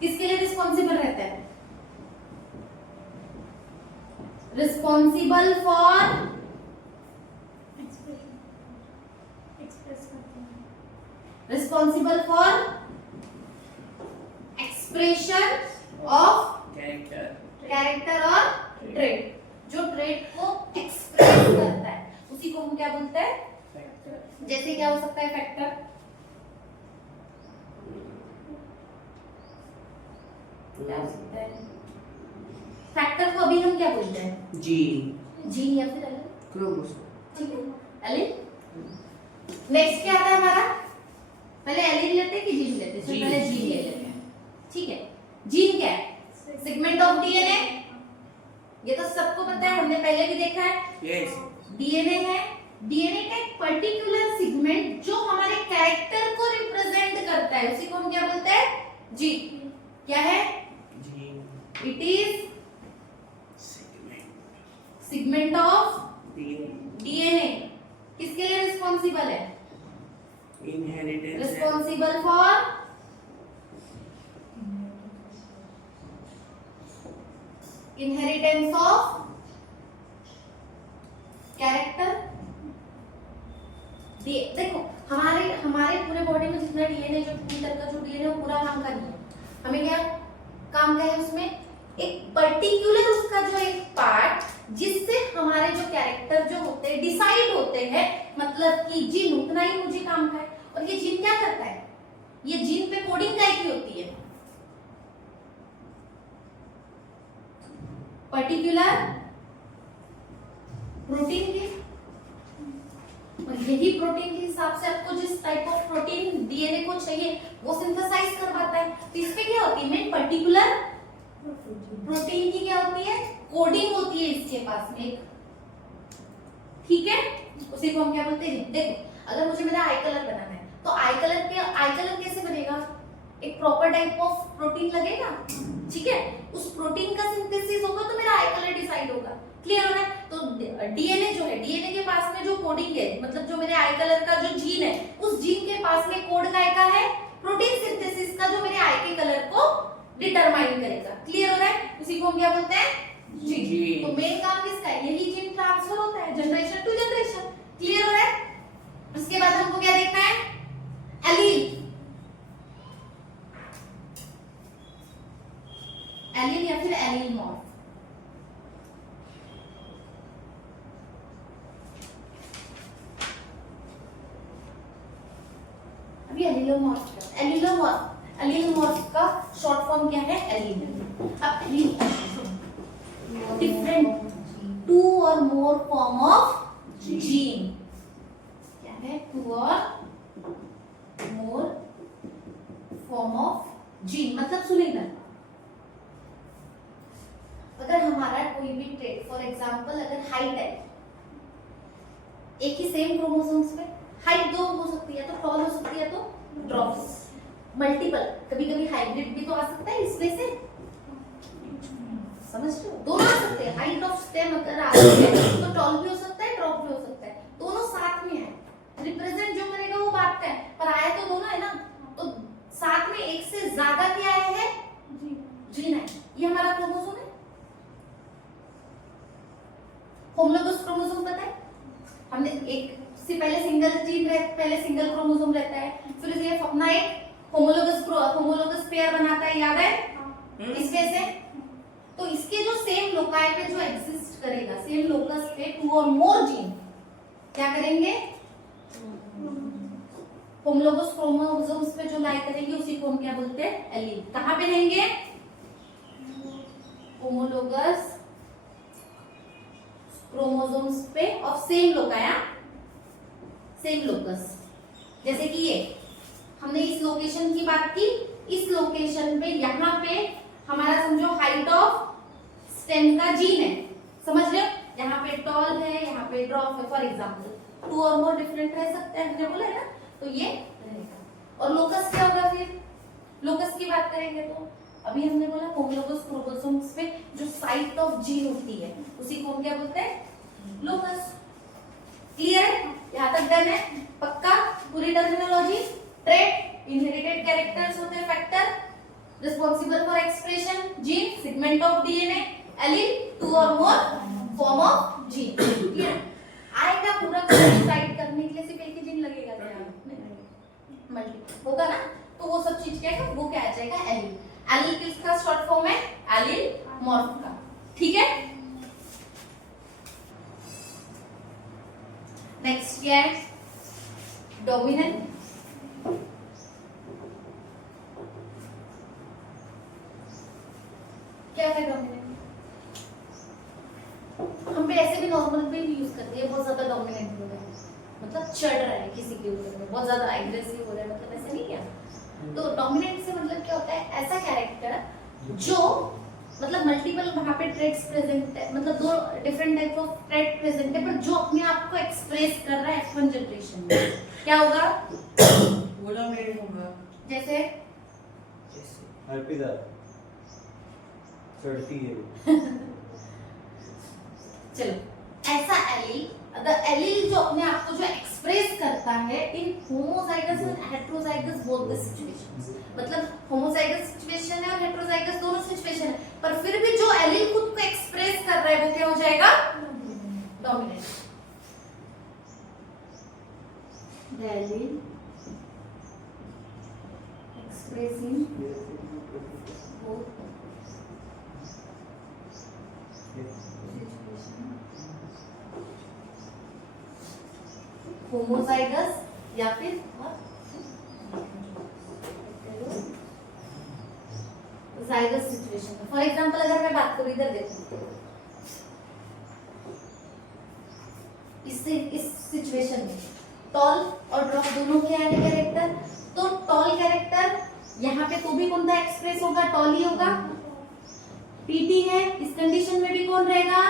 किसके लिए रिस्पॉन्सिबल रहता है? Responsible for responsible for expression of character और ट्रेट। जो ट्रेट को एक्सप्रेस करता है उसी को हम क्या बोलते हैं? फैक्टर। जैसे क्या हो सकता है फैक्टर? क्या हो सकता है? फैक्टर को अभी हम क्या बोलते हैं? जीन या फिर एलिन। क्रोमोसोम। ठीक है, एलिन। नेक्स्ट क्या आता है हमारा? पहले एलिन लेते हैं कि जीन लेते हैं? पहले जीन ले लेते हैं। ठीक है, जीन क्या है? Segment of DNA. ये तो सबको पता है, हमने पहले भी देखा है। यस। डीएनए है, डीएनए का एक पर्टिकुलर सेगमेंट जो हमारे कैरेक्टर को रिप्रेजेंट करता है उसी को हम क्या बोलते हैं? जीन। क्या है? It is segment of DNA. किसके लिए रिस्पॉन्सिबल है? Inheritance. Responsible for inheritance of character. देखो हमारे पूरे बॉडी में जितना डीएनए जो भीतर का जो डीएनए वो पूरा काम कर रही है। हमें क्या काम का है? उसमें एक पर्टिकुलर उसका जो एक पार्ट जिससे हमारे जो कैरेक्टर जो होते हैं डिसाइड होते हैं, मतलब कि जीन उतना ही मुझे काम का है। और ये जीन क्या करता है? ये जीन पे कोडिंग टाइप की होती है, पर्टिकुलर प्रोटीन की। और यही प्रोटीन के हिसाब से आपको जिस टाइप ऑफ प्रोटीन डीएनए को चाहिए वो सिंथेसाइज करवाता है। तो इसमें क्या होती है? मेन पर्टिकुलर प्रोटीन की क्या होती है? कोडिंग होती है इसके पास में। ठीक है, उसी को हम क्या बोलते हैं? देखो अगर मुझे मेरा आई कलर बनाना है तो आई कलर कैसे बनेगा? एक प्रॉपर टाइप ऑफ प्रोटीन लगेगा। ठीक है, उस प्रोटीन का सिंथेसिस होगा तो मेरा आई कलर डिसाइड होगा। क्लियर हो रहा है? तो डीएनए जो है, डीएनए के पास में जो कोडिंग है, मतलब जो मेरे आई कलर का जो जीन है, उस जीन के पास में कोड काय का है? प्रोटीन सिंथेसिस का, जो मेरे आई के कलर को डिटरमाइन करेगा। क्लियर हो रहा है? उसी को हम क्या बोलते हैं? जीन। तो मेन काम किसका है? यही जीन ट्रांसफर होता है जनरेशन टू जनरेशन। क्लियर हो रहा है? उसके बाद हमको क्या देखना है? एलील। एलील या फिर एलीलमॉर्फ। अभी एलीलमॉर्फ का शॉर्ट फॉर्म क्या है? एलील। अब एलील डिफरेंट 2 और more form of gene। है 2 और मोर फॉर्म ऑफ जीन। मतलब सुनिए, अगर हमारा कोई भी ट्रेट, फॉर एग्जांपल अगर हाइट है, एक ही सेम क्रोमोसोम्स पे हाइट 2 हो सकती है, तो टॉल हो सकती है, तो ड्रॉप, मल्टीपल, कभी कभी हाइब्रिड भी तो आ सकता है इसमें से, समझ रहे हो? दोनों आ सकते हैं, हाइट ऑफ स्टेम अगर आ रही है तो टॉल भी हो सकता है, ड्रॉप भी हो सकता है, दोनों साथ में है। रिप्रेजेंट जो करेगा वो बात का है, पर आया तो दोनों है ना, तो साथ में एक से ज्यादा क्या आया है, जीन है। ये हमारा क्रोमोसोम है। होमोलोगस क्रोमोसोम पता है, हमने एक से पहले सिंगल जीन पहले सिंगल क्रोमोसोम रहता है, फिर ये अपना एक होमोलोगस पेयर बनाता है, याद है इस वजह से। तो इसके जो सेम लोकाई पे जो एग्जिस्ट करेगा, सेम लोकस पे 2 और मोर जीन क्या करेंगे, होमोलोगस क्रोमोसोम्स पे जो लाई करेंगे उसी को हम क्या बोलते हैं, एलील। कहां पे रहेंगे, होमोलोगस क्रोमोसोम्स पे ऑफ सेम लोकाया, सेम लोकस। जैसे कि ये हमने इस लोकेशन की बात की, इस लोकेशन पे यहाँ पे हमारा समझो हाइट ऑफ स्टेम का जीन है, समझ रहे हो? यहाँ पे टॉल है, यहाँ पे ड्रॉप है, फॉर एग्जांपल 2 और मोर डिफरेंट रह सकते हैं, हमने बोला है ना, तो ये रहेगा। और लोकस क्या होगा, फिर लोकस की बात करेंगे तो अभी हमने बोला होमोलोगस क्रोमोसोम्स पे जो साइट ऑफ जीन होती है उसी को हम क्या बोलते हैं, लोकस। क्लियर है? यहाँ तक डन है, पक्का? पूरी टर्मिनोलॉजी। ट्रेट इनहेरिटेड कैरेक्टर्स होते हैं, factor responsible for expression, gene segment of DNA, allele 2 और मोर फॉर्म ऑफ जीन। क्लियर? आएगा पूरा साइट करने के लिए सिर्फ एक ही जीन लगेगा क्या? नहीं, मल्टीपल होगा ना, तो वो सब चीज क्या है, वो क्या आ जाएगा, एलील। एलील किसका शॉर्ट फॉर्म है, एलील मॉर्फ का। ठीक है, नेक्स्ट क्या है, डोमिनेंट। क्या है डोमिनेंट? हम पे ऐसे भी नॉर्मल पे भी यूज करते हैं, बहुत ज्यादा डोमिनेंट हो रहा है, मतलब चढ़ रहा है किसी के ऊपर में, बहुत ज्यादा एग्रेसिव हो रहा है, मतलब ऐसे नहीं क्या। तो डोमिनेंट से मतलब क्या होता है, ऐसा कैरेक्टर जो मतलब मल्टीपल वहां पे ट्रेट्स प्रेजेंट है, मतलब 2 different type of trait present है, पर जो अपने आप को एक्सप्रेस कर रहा है F1 जनरेशन में, क्या होगा, वो डोमिनेंट होगा। जैसे अर्पिता चढ़ती है। चलो, ऐसा एलील, अगर एलील जो अपने आप को जो एक्सप्रेस करता है इन homozygous and heterozygous both the situations, मतलब होमोजाइगस सिचुएशन है और हेटेरोजाइगस दोनों सिचुएशन है, पर फिर भी जो एलील खुद को एक्सप्रेस कर रहा है वो क्या हो जाएगा, dominant. Allele expressing both homozygous या फिर जाइगस सिचुएशन में। फॉर एग्जांपल अगर मैं बात करूं, इधर देखो, इस सिचुएशन में टॉल और ड्रॉप दोनों क्या है कैरेक्टर, तो टॉल कैरेक्टर यहाँ पे तो भी कौन सा एक्सप्रेस होगा, टॉल ही होगा, पीटी है, इस कंडीशन में भी कौन रहेगा,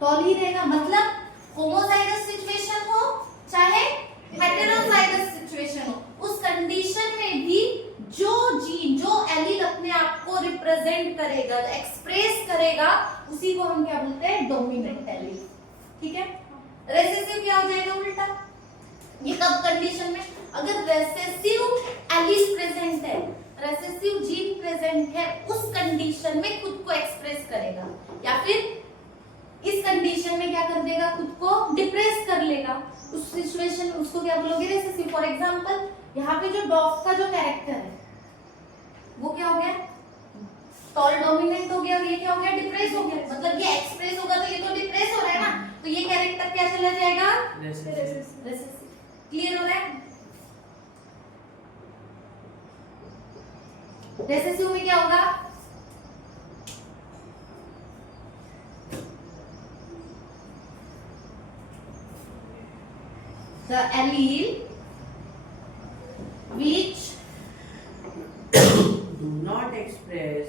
टॉल ही रहेगा। मतलब होमोजाइगस सिचुएशन हो चाहे हेटेरोजाइगस सिचुएशन हो, उस कंडीशन में भी जो जीन, जो एलील अपने आप को रिप्रेजेंट करेगा, एक्सप्रेस करेगा, उसी को हम क्या बोलते हैं, डोमिनेंट एलील। ठीक है, रेसेसिव क्या हो जाएगा उल्टा, ये कब कंडीशन में, अगर रेसेसिव एलील प्रेजेंट है, रेसेसिव जीन प्रेजेंट है, उस कंडीशन में खुद को एक्सप्रेस करेगा, या फिर इस कंडीशन में क्या कर देगा, खुद को डिप्रेस कर लेगा, उस सिचुएशन में उसको क्या बोलोगे, रेसेसिव। फॉर एग्जांपल यहाँ पे जो डॉग का जो कैरेक्टर है वो क्या हो गया, टॉल डोमिनेंट हो गया, और ये क्या हो गया, डिप्रेस हो गया, मतलब ये एक्सप्रेस होगा तो ये तो डिप्रेस हो रहा है ना, तो ये कैरेक्टर क्या चला जाएगा, रेसेसिव। क्लियर हो रहा है? रेसेसिव में क्या होगा, the allele which do not express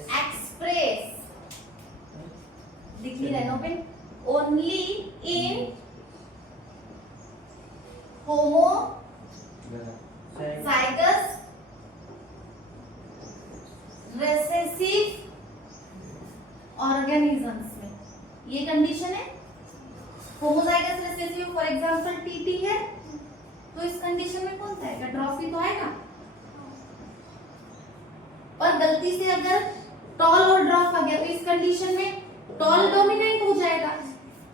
लिख ली रहना पे only in homozygous recessive organisms में ये कंडीशन है। Homozygous recessive for example TT है तो इस कंडीशन में कौन सा आएगा? ड्रॉफी तो आएगा। और गलती से अगर टॉल और ड्रॉप आ गया तो इस कंडीशन में टॉल डोमिनेंट हो जाएगा।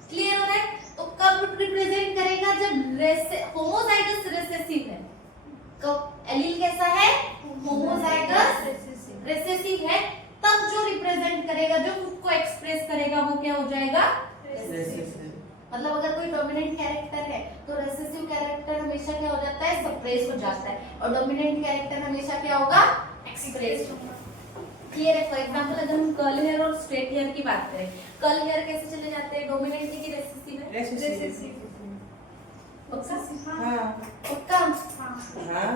क्लियर हो रहा है? तो कब रिप्रेजेंट करेगा? जब होमोजाइगस रिसेसिव है। कब एलील कैसा है? होमोजाइगस रिसेसिव है, तब जो रिप्रेजेंट करेगा, जो खुद को एक्सप्रेस करेगा वो क्या हो जाएगा? मतलब अगर कोई डोमिनेंट कैरेक्टर है तो रिसेसिव कैरेक्टर हमेशा क्या हो जाता है? सप्रेस हो जाता है। और डोमिनेंट कैरेक्टर हमेशा क्या होगा? एक्सप्रेस होगा। क्लियर है? फॉर एग्जांपल अगर हम कर्ल हेयर और स्ट्रेट हेयर की बात करें, कर्ल हेयर कैसे चले जाते हैं? डोमिनेंट है कि रिसेसिव है? रिसेसिव। पक्का? हाँ पक्का? हाँ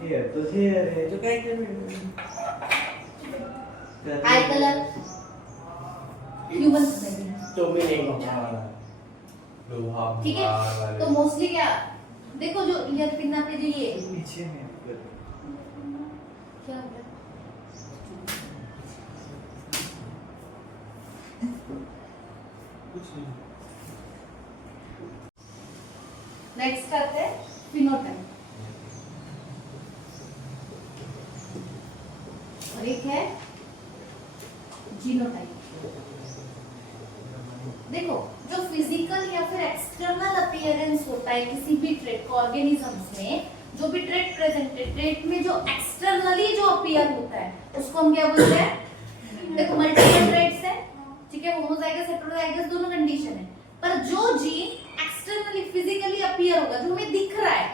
हेयर तो हेयर है जो काय कर आई कलर ह्यूमन डोमिनेंट ठीक है। तो मोस्टली क्या देखो जो ईयर पिन पे जो ये पीछे में क्या हो गया? कुछ नहीं। नेक्स्ट आते हैं फिनोटाइप और एक है जीनोटाइप। देखो जो फिजिकल या फिर एक्सटर्नल अपीयरेंस होता है किसी भी ट्रेट ऑर्गेनिजम्स में, जो भी ट्रेट प्रेजेंट है, ट्रेट में जो एक्सटर्नली जो अपीयर होता है उसको हम क्या बोलते हैं? देखो मल्टीपल ट्रेट्स है, ठीक है, होमोजाइगस हेटेरोजाइगस दोनों कंडीशन है, पर जो जीन एक्सटर्नली फिजिकली अपीयर होगा, जो हमें दिख रहा है,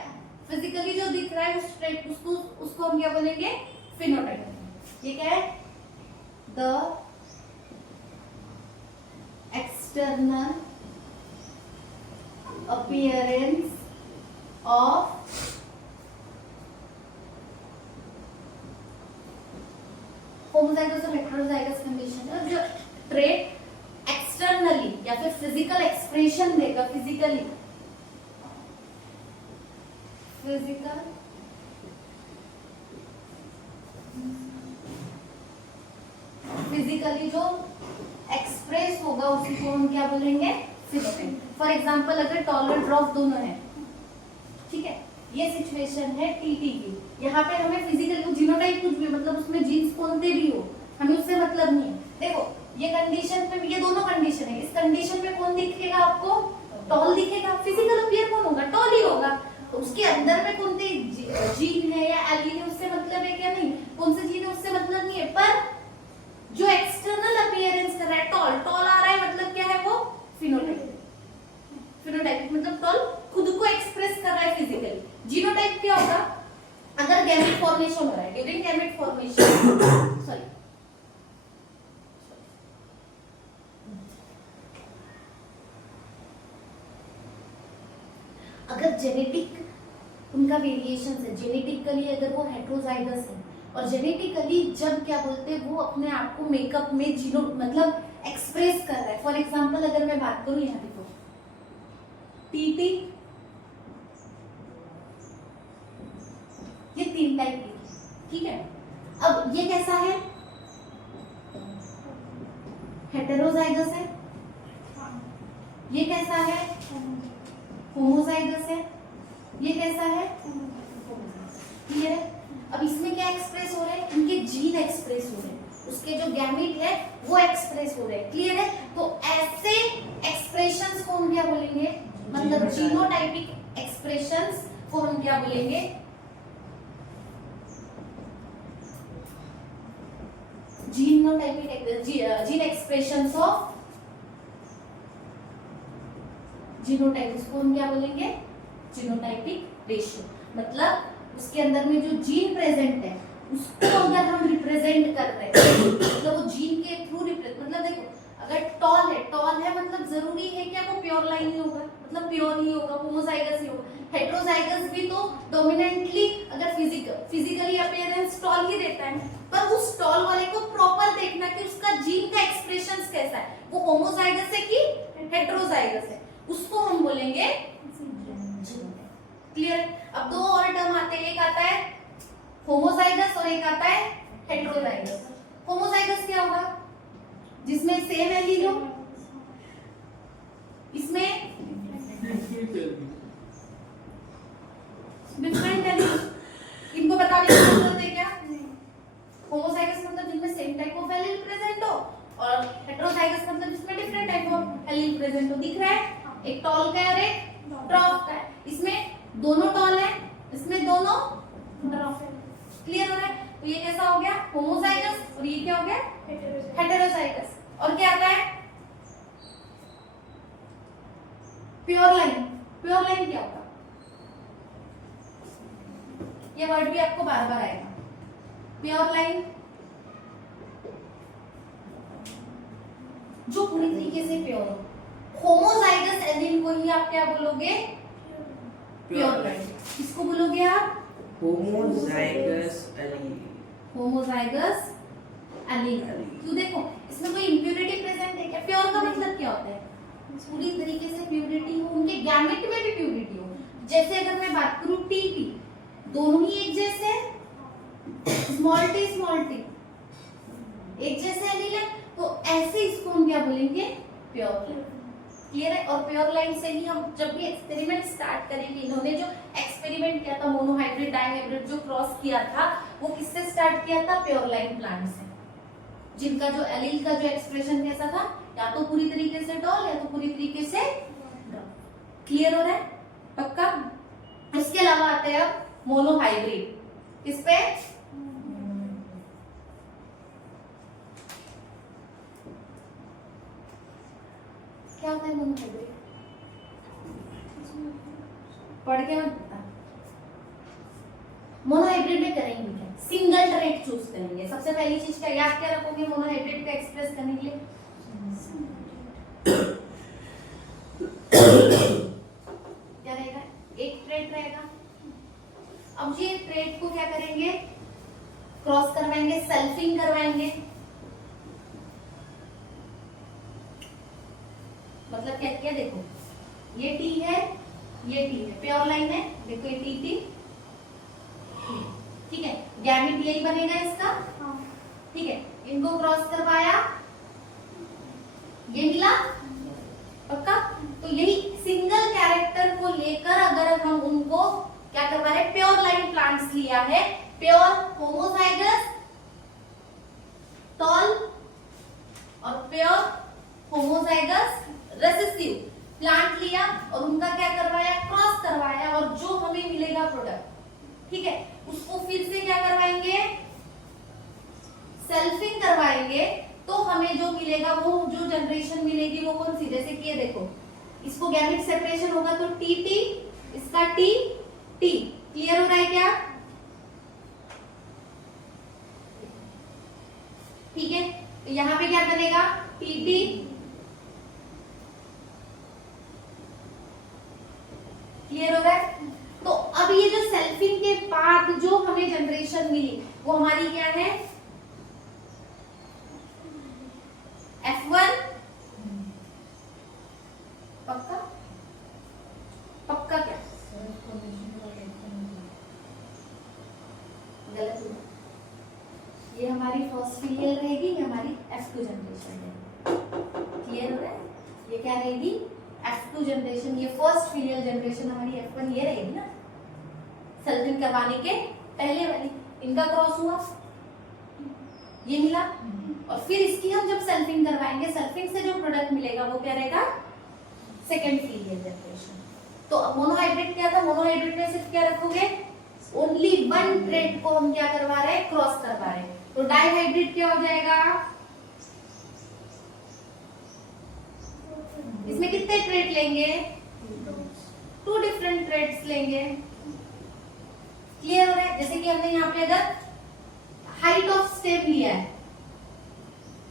फिजिकली जो दिख रहा है उस ट्रेट उसको हम क्या बोलेंगे? फिनोटाइप। ये क्या है? The external appearance of homozygous और heterozygous condition है जो trait externally या फिर physical expression देगा, physically जो एक्सप्रेस होगा उसी को हम क्या बोलेंगे? फिनोटाइप। फॉर एग्जांपल अगर टॉल और ड्रॉप दोनों है, ठीक है, ये सिचुएशन है टीटी की, यहाँ पे हमें फिजिकल जीनोटाइप कुछ भी मतलब उसमें जीन्स कौनते भी हो हमें उससे मतलब नहीं है। देखो ये कंडीशन पे ये दोनों कंडीशन है, इस कंडीशन में कौन दिखेगा आपको? टॉल दिखेगा। फिजिकल अपीयर कौन होगा? टॉल ही होगा। तो उसके अंदर में कौन सी जीन है या एलील है उससे मतलब है क्या? नहीं। कौन सी जीन है उससे मतलब नहीं है, पर जो एक्सटर्नल अपीयरेंस कर रहा है, टॉल टॉल आ रहा है मतलब क्या है? वो फिनोटाइप। फिनोटाइप मतलब टॉल खुद को एक्सप्रेस कर रहा है फिजिकली। जीनोटाइप क्या होगा? अगर गैमेट फॉर्मेशन हो रहा है, ड्यूरिंग गैमेट फॉर्मेशन सॉरी अगर जेनेटिक उनका वेरिएशन है, जेनेटिकली अगर वो हेटेरोजाइगस है और जेनेटिकली जब क्या बोलते हैं वो अपने आप को मेकअप में जीनो मतलब एक्सप्रेस कर रहा है। फॉर एग्जांपल अगर मैं बात करूं, यहाँ देखो टीटी, ये 3 टाइप की, ठीक है। अब ये कैसा है? हेटेरोजाइगस है। ये कैसा है? होमोजाइगस है। ये कैसा है? क्लियर है? अब इसमें क्या एक्सप्रेस हो रहे हैं? इनके जीन एक्सप्रेस हो रहे हैं, उसके जो गैमेट है वो एक्सप्रेस हो रहे हैं। क्लियर है? तो ऐसे एक्सप्रेशंस को हम क्या बोलेंगे? मतलब जीनोटाइपिक एक्सप्रेशंस को हम क्या बोलेंगे? जीन एक्सप्रेशंस ऑफ जीनोटाइप, उसको हम क्या बोलेंगे? Genotypic ratio. मतलब उसके अंदर में जो जीन प्रेजेंट है उसको अगर हम रिप्रेजेंट कर रहे हैं, मतलब वो जीन के थ्रू रिप्रेजेंट, मतलब देखो अगर टॉल है मतलब जरूरी है क्या वो प्योर लाइन ही होगा, मतलब प्योर ही होगा, होमोजाइगस ही होगा। हेटेरोजाइगस भी तो डोमिनेंटली अगर फिजिकली अपीयरेंस टॉल ही देता है, पर उस टॉल वाले को प्रॉपर देखना कि उसका जीन का एक्सप्रेशन कैसा है, वो होमोजाइगस है कि हेटेरोजाइगस है, उसको हम बोलेंगे क्लियर। अब दो और टर्म आते हैं, एक आता है होमोजाइगस और एक आता है हेटेरोजाइगस। होमोजाइगस क्या होगा, जिसमें सेम एलील हो, इसमें डिफरेंट एलील, इनको बताने की जरूरत है क्या? होमोजाइगस मतलब जिसमें same type of allele present हो, और हेटेरोजाइगस मतलब जिसमें different type of allele present हो। दिख रहा है, एक टॉल का है और एक ड्रॉप का है, इसमें दोनों टॉल है, इसमें दोनों ड्रॉप है। क्लियर हो रहा है? तो ये कैसा हो गया होमोजाइगस, और ये क्या हो गया हेटेरोजाइगस। और क्या आता है प्योर लाइन। प्योर लाइन क्या होगा, ये वर्ड भी आपको बार बार आएगा। प्योर लाइन जो पूरी तरीके से प्योर हो। होमोजाइगस एलील को ही आप क्या बोलोगे, प्योर लाइन। किसको बोलोगे आप, होमोजाइगस एलील। Homozygous allele. क्यों, देखो इसमें कोई इंप्योरिटी प्रेजेंट है क्या? प्योर का मतलब क्या होता है, पूरी तरीके से प्योरिटी हो, उनके गैमेट में भी प्योरिटी हो। जैसे अगर मैं बात करूं टी, दोनों ही एक जैसे हैं, स्मॉल टी एक जैसे एलील है, तो ऐसे इसको हम क्या बोलेंगे, प्योर लाइन। क्लियर है? और प्योर लाइन से ही हम जब भी एक्सपेरिमेंट स्टार्ट करेंगे, इन्होंने जो एक्सपेरिमेंट किया था मोनोहाइब्रिड डाइहाइब्रिड जो क्रॉस किया था, वो किससे स्टार्ट किया था, प्योर लाइन प्लांट से, जिनका जो एलील का जो एक्सप्रेशन कैसा था, या तो पूरी तरीके से टॉल या तो पूरी तरीके से ड्रॉप। क्लियर हो रहा है पक्का? इसके अलावा आते हैं अब मोनोहाइब्रिड। किस पे, क्या होता है मोनोहाइब्रिड, पढ़ के मत बता। मोनोहाइब्रिड में करेंगे क्या, सिंगल ट्रेट चूज करेंगे। सबसे पहली चीज क्या याद क्या रखोगे मोनोहाइब्रिड का एक्सप्रेस करने के लिए, क्या रहेगा, एक ट्रेट रहेगा। अब ये ट्रेट को क्या करेंगे, क्रॉस करवाएंगे, सेल्फिंग करवाएंगे। मतलब क्या किया, देखो ये टी है, ये टी है, प्योर लाइन है, देखो ये टी, ठीक है, गैमेट यही बनेगा इसका, ठीक है। इनको क्रॉस करवाया, ये मिला पक्का। तो यही सिंगल कैरेक्टर को लेकर अगर हम उनको क्या करवा रहे हैं, प्योर लाइन प्लांट्स लिया है, प्योर होमोजाइगस टॉल और प्योर होमोजाइगस रेसेसिव प्लांट लिया और उनका क्या करवाया, क्रॉस करवाया, और जो हमें मिलेगा प्रोडक्ट, ठीक है, उसको फिर से क्या करवाएंगे, सेल्फिंग करवाएंगे। तो हमें जो मिलेगा, वो जो जनरेशन मिलेगी वो कौन सी, जैसे कि ये देखो, इसको गैमेट सेपरेशन होगा तो टी, इसका टी। क्लियर हो रहा है क्या? ठीक है, तो यहां पे क्या बनेगा, टी। क्लियर हो रहा है? तो अब ये जो सेल्फिंग के बाद जो हमें जनरेशन मिली वो हमारी क्या है, F1। पक्का क्या, गलत हुआ, ये हमारी फर्स्ट फीलियल रहेगी, ये हमारी F2 जनरेशन रहेगी। क्लियर हो रहा है? ये क्या रहेगी, F2 जनरेशन, ये फर्स्ट फीलियल जनरेशन हमारी F1 ये रहेगी ना, सेल्फिंग करवाने के पहले वाली। इनका क्रॉस हुआ, ये मिला, और फिर इसकी हम जब सेल्फिंग करवाएंगे, सेल्फिंग से जो प्रोडक्ट मिलेगा वो क्या रहेगा, सेकेंड फीलियल जनरेशन। तो मोनोहाइब्रिड क्या था, मोनोहाइब्रिड में सिर्फ क्या रखोगे, ओनली वन ट्रेट को हम क्या करवा रहे हैं, क्रॉस करवा रहे हैं। तो डाइहाइब्रिड क्या हो जाएगा, इसमें कितने ट्रेट लेंगे, 2 डिफरेंट ट्रेट्स लेंगे। क्लियर हो रहा है? जैसे कि हमने यहाँ पे अगर हाइट ऑफ स्टेम लिया है,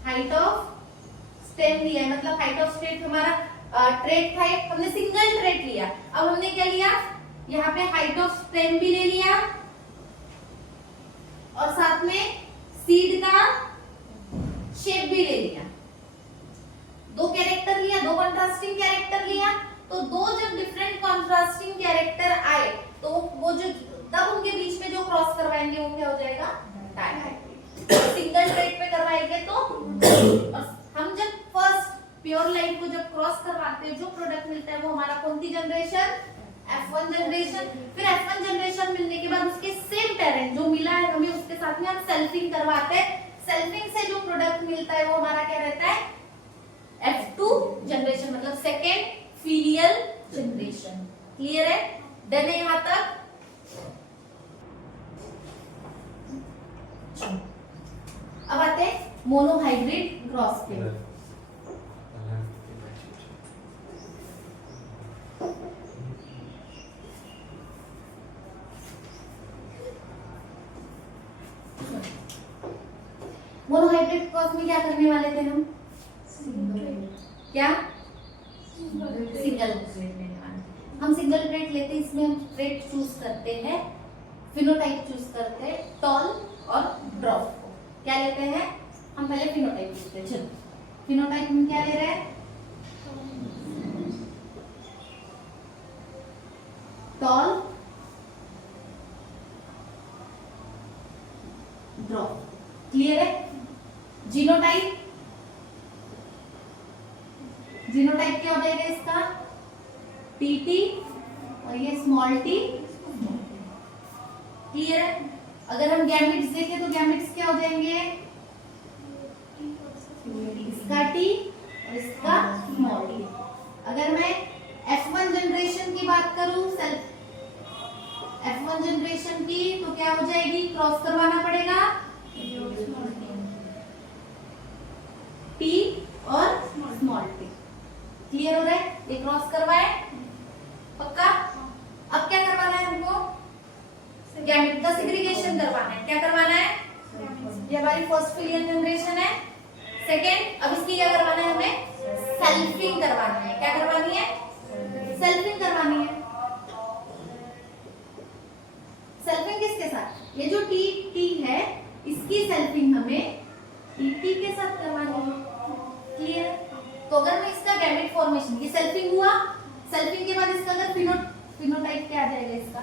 हाइट ऑफ स्टेम लिया है, मतलब हाइट ऑफ स्टेट हमारा ट्रेट था, हमने सिंगल ट्रेट लिया। अब हमने क्या लिया, यहाँ पे हाइट ऑफ स्टेम भी ले लिया और साथ में सीड का शेप भी ले लिया। दो कैरेक्टर लिया, दो कॉन्ट्रास्टिंग कैरेक्टर लिया, तो दो जब डिफरेंट कॉन्ट्रास्टिंग कैरेक्टर आए तो वो जो तब उनके बीच में जो क्रॉस करवाएंगे वो क्या हो जाएगा, डायहाइब्रिड। सिंगल ट्रेट पे करवाएंगे तो और हम जब फर्स्ट प्योर लाइन को जब क्रॉस करवाते हैं जो प्रोडक्ट मिलता है वो हमारा कौन सी जनरेशन, F1 जनरेशन। फिर F1 जनरेशन मिलने के बाद उसके सेम पेरेंट जो मिला है हमें उसके साथ में हम सेल्फिंग करवाते हैं। सेल्फिंग से जो प्रोडक्ट मिलता है वो हमारा क्या रहता है, F2 जनरेशन, मतलब सेकेंड फीलियल जनरेशन। क्लियर है, डन है यहां तक। अब आते हैं मोनोहाइब्रिड क्रॉस पे। मोनोहाइब्रिड क्रॉस में क्या करने वाले थे हम, क्या सिंगल ट्रेट लेने वाले। हम सिंगल ट्रेट लेते हैं, इसमें हम ट्रेट चूज करते हैं, फिनोटाइप चूज करते हैं, टॉल और ड्रॉप को क्या लेते हैं हम, पहले फिनोटाइप लेते हैं। चलो फिनोटाइप में क्या ले रहे हैं, टॉल ड्रॉप। क्लियर है। जीनोटाइप, जीनोटाइप क्या हो जाएगा इसका, टीटी और ये स्मॉल टी। क्लियर है। अगर हम गैमेट्स देखें तो गैमेट्स क्या हो जाएंगे, इसका टी और इसका स्मॉल टी। अगर मैं F1 जनरेशन की बात करूं, F1 जनरेशन की, तो क्या हो जाएगी, क्रॉस करवाना पड़ेगा टी और स्मॉल टी। क्लियर हो रहा है, ये क्रॉस करवाए पक्का। अब क्या करवाना है हमको, गैमेट का सेग्रीगेशन करवाना है। क्या करवाना है, ये हमारी फर्स्ट फीलियल जनरेशन है। सेकेंड, अब इसकी क्या करवाना है हमें, सेल्फिंग करवानी है। क्या करवानी है, सेल्फिंग करवानी है। सेल्फिंग किसके साथ, ये जो टी टी है इसकी सेल्फिंग हमें टी के साथ करवानी है। क्लियर। तो अगर मैं इसका गैमेट फॉर्मेशन, ये सेल्फिंग हुआ, सेल्फिंग के बाद इसका अगर फिनोटाइप क्या आ जाएगा, इसका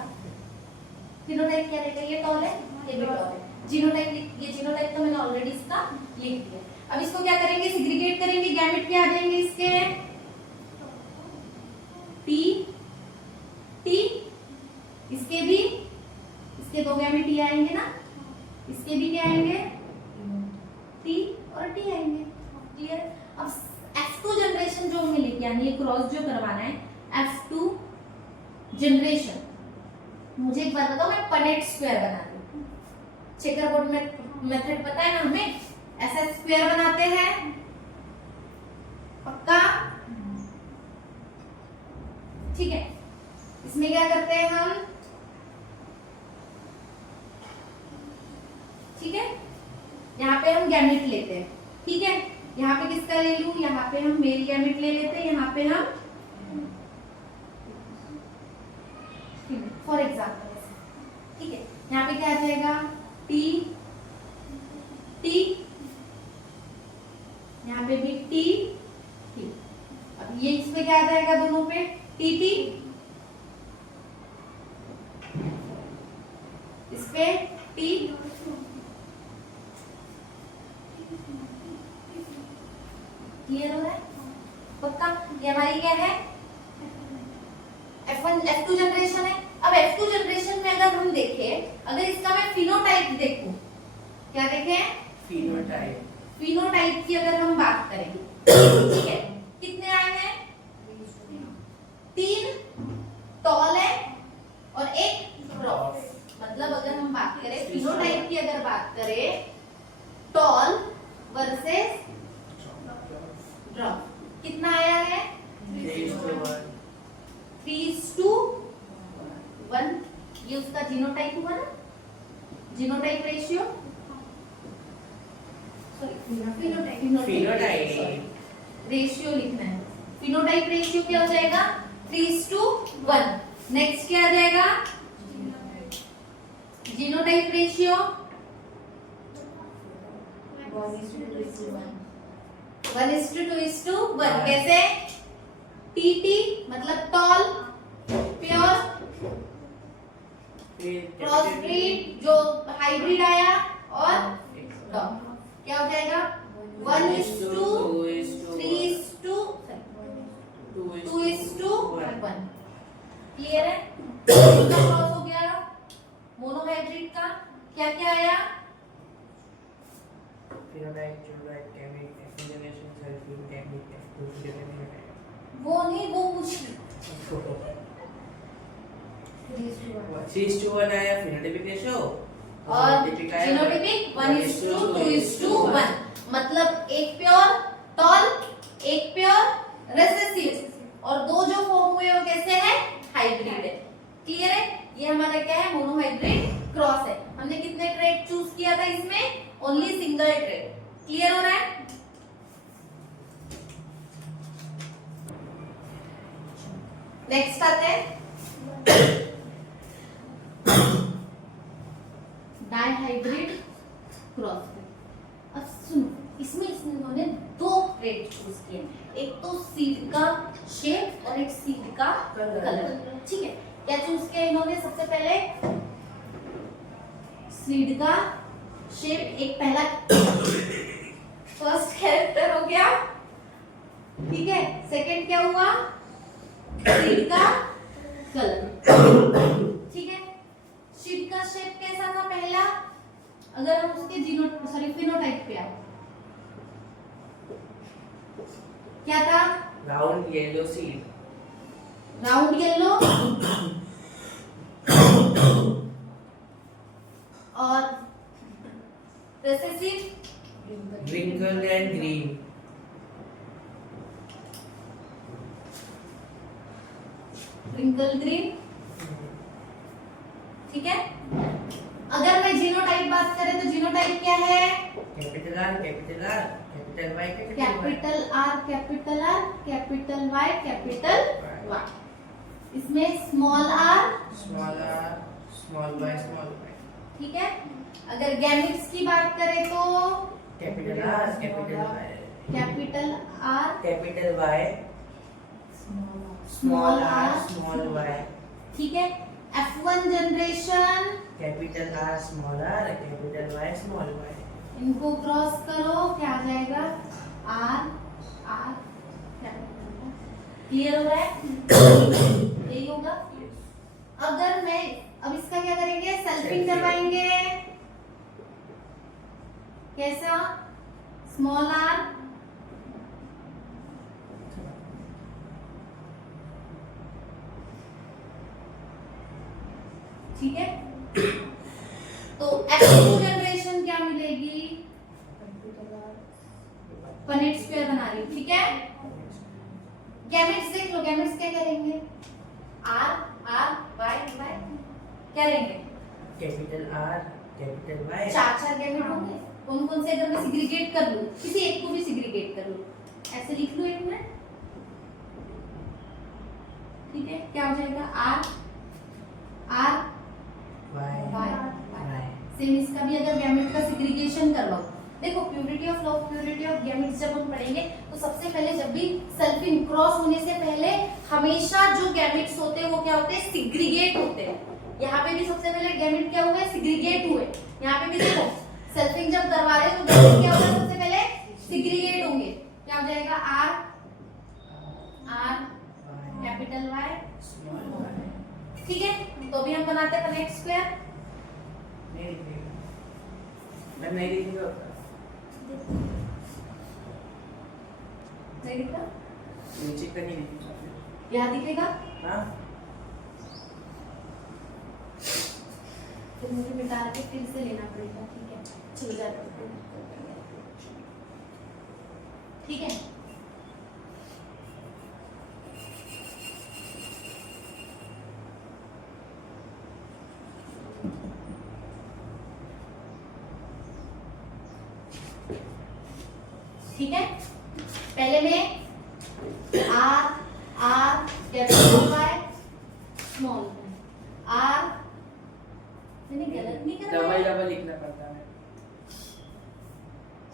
फिनोटाइप क्या रहेगा, ये टॉल है, ये भी टॉल है। जीनोटाइप, ये जीनोटाइप तो मैंने ऑलरेडी इसका लिख दिया। अब इसको क्या करेंगे, सेग्रीगेट करेंगे। गैमेट क्या आ जाएंगे इसके, टी टी, इसके भी, इसके दो गैमेट टी आएंगे ना, इसके भी क्या आएंगे, टी और टी आएंगे। क्लियर। अब F2 जनरेशन जो हमें लेके आनी है, क्रॉस जो करवाना है, F2 जनरेशन, मुझे एक बात बताओ, मैं पनेट स्क्वायर बना दूं, चेकर बोर्ड में मेथड पता है ना हमें, ऐसा स्क्वायर बनाते हैं पक्का। ठीक है, इसमें क्या करते हैं हम, ठीक है, यहाँ पे हम गैमेट लेते हैं। ठीक है, यहाँ पे किसका ले लूं, यहाँ पे हम मेल गैमेट ले लेते हैं, यहाँ पे हम फॉर एग्जाम्पल। ठीक है, यहाँ पे क्या आ जाएगा, टी टी, यहाँ पे भी टी टी। अब ये इस पे क्या आ जाएगा, दोनों पे टी टी, इस पे टी। क्लियर हो रहा है पक्का। ये हमारी क्या है, F1 F2 जनरेशन है। अब F2 जनरेशन में अगर हम देखें, अगर इसका मैं फिनोटाइप देखूं, क्या देखें, फिनोटाइप, फिनोटाइप की अगर हम बात करें, ठीक है, कितने आए हैं, 3 टॉल है और एक ड्रॉप। मतलब अगर हम बात करें फिनोटाइप की, अगर बात करें टॉल वर्सेस ड्रॉप, कितना आया है, 3:1। ये उसका जीनोटाइप हुआ ना, genotype ratio, sorry phenotype, ratio लिखना है। फिनोटाइप रेशियो क्या हो जाएगा 3:1। नेक्स्ट क्या आ जाएगा जीनोटाइप रेशियो 1:2:1। कैसे टीटी मतलब टॉल, प्योर, क्रॉस ब्रीड जो हाइब्रिड आया, और डॉग क्या हो जाएगा 1:3:2:1। क्लियर है? इसका क्रॉस हो गया मोनोहाइब्रिड का। क्या क्या आया फिनोटाइप, जीनोटाइप, गैमेट, एक्सजेनेशन, सेल्फिंग, टेक्निक, एक्सक्लूसिव, वो नहीं, वो पूछ 3:1 आया फिनोटाइपिक रेशियो और जीनोटाइपिक 1:2:1। मतलब एक प्योर टॉल, एक प्योर रिसेसिव, और दो जो फॉर्म हुए वो कैसे है हाइब्रिड है। क्लियर है? ये हमारा क्या है मोनोहाइब्रिड क्रॉस है। हमने कितने ट्रेड चूज किया था इसमें, ओनली सिंगल ट्रेड। क्लियर हो रहा है? नेक्स्ट आते हैं डाइहाइब्रिड क्रॉस। अब सुनो, इसमें इन्होंने दो ट्रेड चूज किए, एक तो सीड का शेप और एक सीड का कलर। ठीक है, क्या चूज किया इन्होंने? सबसे पहले सीड का शेप, एक पहला फर्स्ट कैरेक्टर हो गया, ठीक है। सेकंड क्या हुआ सीड का कलर, ठीक है। सीड का शेप कैसा था पहला, अगर हम उसके फिनोटाइप पे आए क्या था round yellow seed, round yellow और recessive wrinkled and green, wrinkle green, ठीक है। अगर मैं जीनोटाइप बात करें तो जीनोटाइप क्या है capital R, capital R, capital Y, capital R, capital R, capital Y, capital Y. इसमें small R, small r, small y, small y, ठीक है। अगर गैमेट्स की बात करें तो capital R, capital Y, capital R, capital Y, small R, small y, ठीक है। F1 generation, capital R, small r, capital Y, small y, इनको क्रॉस करो क्या आ जाएगा आर आर। क्लियर हो रहा है? यही होगा। अगर मैं अब इसका क्या करेंगे सेल्फिंग करवाएंगे, कैसा स्मॉल आर, ठीक है। तो F2 जनरेशन क्या मिलेगी, पनेट स्क्वायर बना रही हूँ, ठीक है। गैमेट्स देख लो, गैमेट्स क्या करेंगे आर आर वाई वाई, क्या करेंगे कैपिटल R, कैपिटल Y, चार चार गैमेट होंगे। कौन कौन से अगर मैं सिग्रीगेट कर लूं, किसी एक को भी सिग्रीगेट कर लूं, ऐसे लिख लूं एक में, ठीक है। क्या हो जाएगा R R Y, Y. Y, same इसका भी अगर गैमेट का सिग्रीगेशन करवाओ, देखो purity of love, purity of gametes जब हम पढ़ेंगे तो सबसे पहले जब भी सेल्फिंग क्रॉस होने से पहले हमेशा जो गैमेट्स होते हैं वो क्या होते हैं सिग्रीगेट होते हैं। यहाँ पे भी सबसे पहले गैमेट क्या हुए सिग्रीगेट हुए। यहाँ पे भी देखो सेल्फिंग जब करवा रहे हो तो गैमेट क्या होगा सबसे पहले सिग्रीगेट होंगे। क्या हो जाएगा R R capital Y, small y, ठीक है। तो अभी हम बनाते हैं पनेट स्क्वायर। नहीं लिखेगा, मैं नहीं लिखूंगा, नहीं दिखा, नीचे का नहीं लिखूंगा, यहाँ दिखेगा हाँ तो मुझे मिटा के फिर से लेना पड़ेगा, ठीक है। चल जाता है, ठीक है। ठीक है, पहले में R R capital Y small Y R, मैंने गलत नहीं करा डबल डबल लिखना पड़ता है।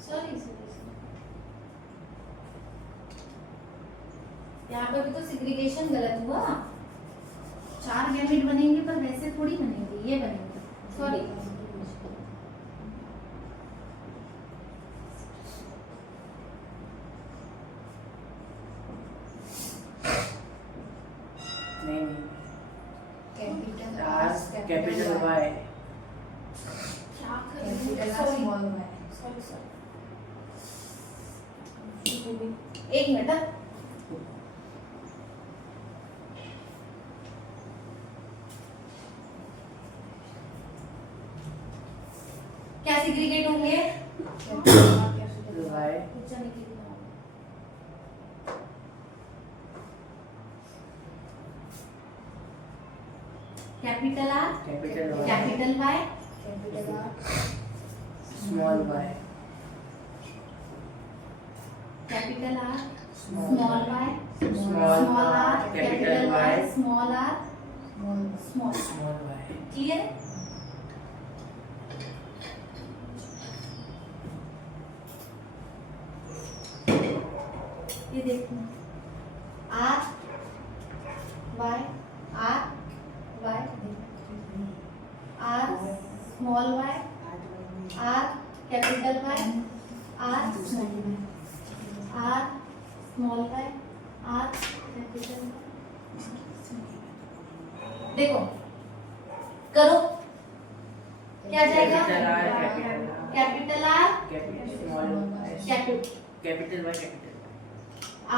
सॉरी यहाँ पे भी तो सिग्रीगेशन गलत हुआ। 4 गैमेट बनेंगे पर वैसे थोड़ी बनेंगे, ये बनेंगे। सॉरी नहीं कैपिटल आर कैपिटल वाई क्या कर रही कैपिटल हूँ? R Sorry. Small Y. Sorry एक मिनट हाँ। क्या सिग्रीगेट होंगे? Y capital R capital Y capital Y capital R small Y capital R small small Y small R capital Y small R small small Y clear है? ये देखो R Y R small Y R capital Y R small Y R small Y R capital देखो करो क्या जाएगा? Capital R small capital Y capital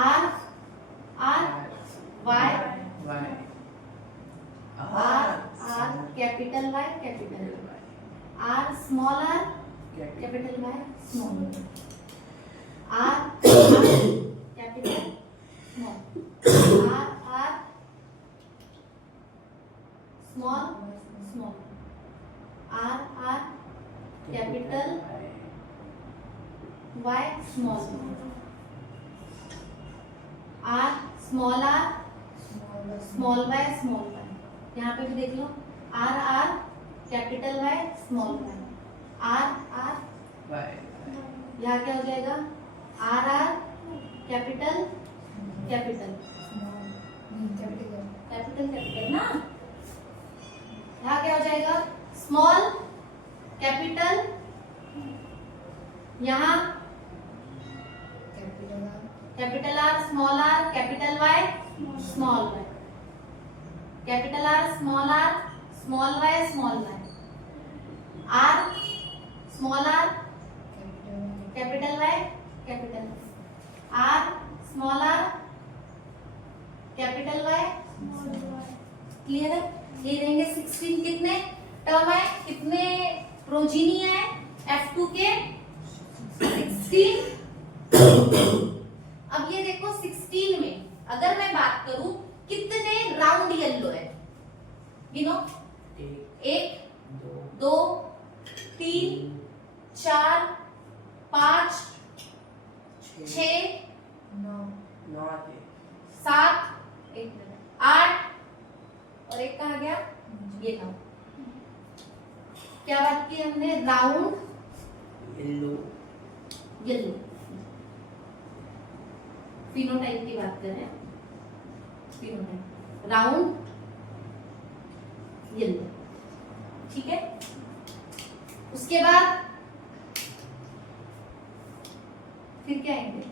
are R Y Y R R capital Y capital R small R capital Y small R capital small R R small small R R capital Y small R small R small Y small Y यहाँ पे भी देख लो R R capital Y small Y R R Y यहाँ क्या हो जाएगा? R R capital capital capital capital ना, यहाँ क्या हो जाएगा? स्मॉल कैपिटल, यहाँ capital R small R capital Y small Y capital R small Y small Y R small R capital Y capital R small R capital Y clear है? ये रहेंगे 16 कितने टर्म है, कितने प्रोजीनी है F2 के 16। अब ये देखो 16 में अगर मैं बात करूं कितने राउंड येलो है, गिनो 1 2 3 4 5 6 7 8 और एक कहा गया ये 9। क्या बात की हमने? राउंड येलो येलो फिनोटाइप की बात कर रहे हैं, फिनोटाइप राउंड येलो, ठीक है। उसके बाद फिर क्या आएंगे?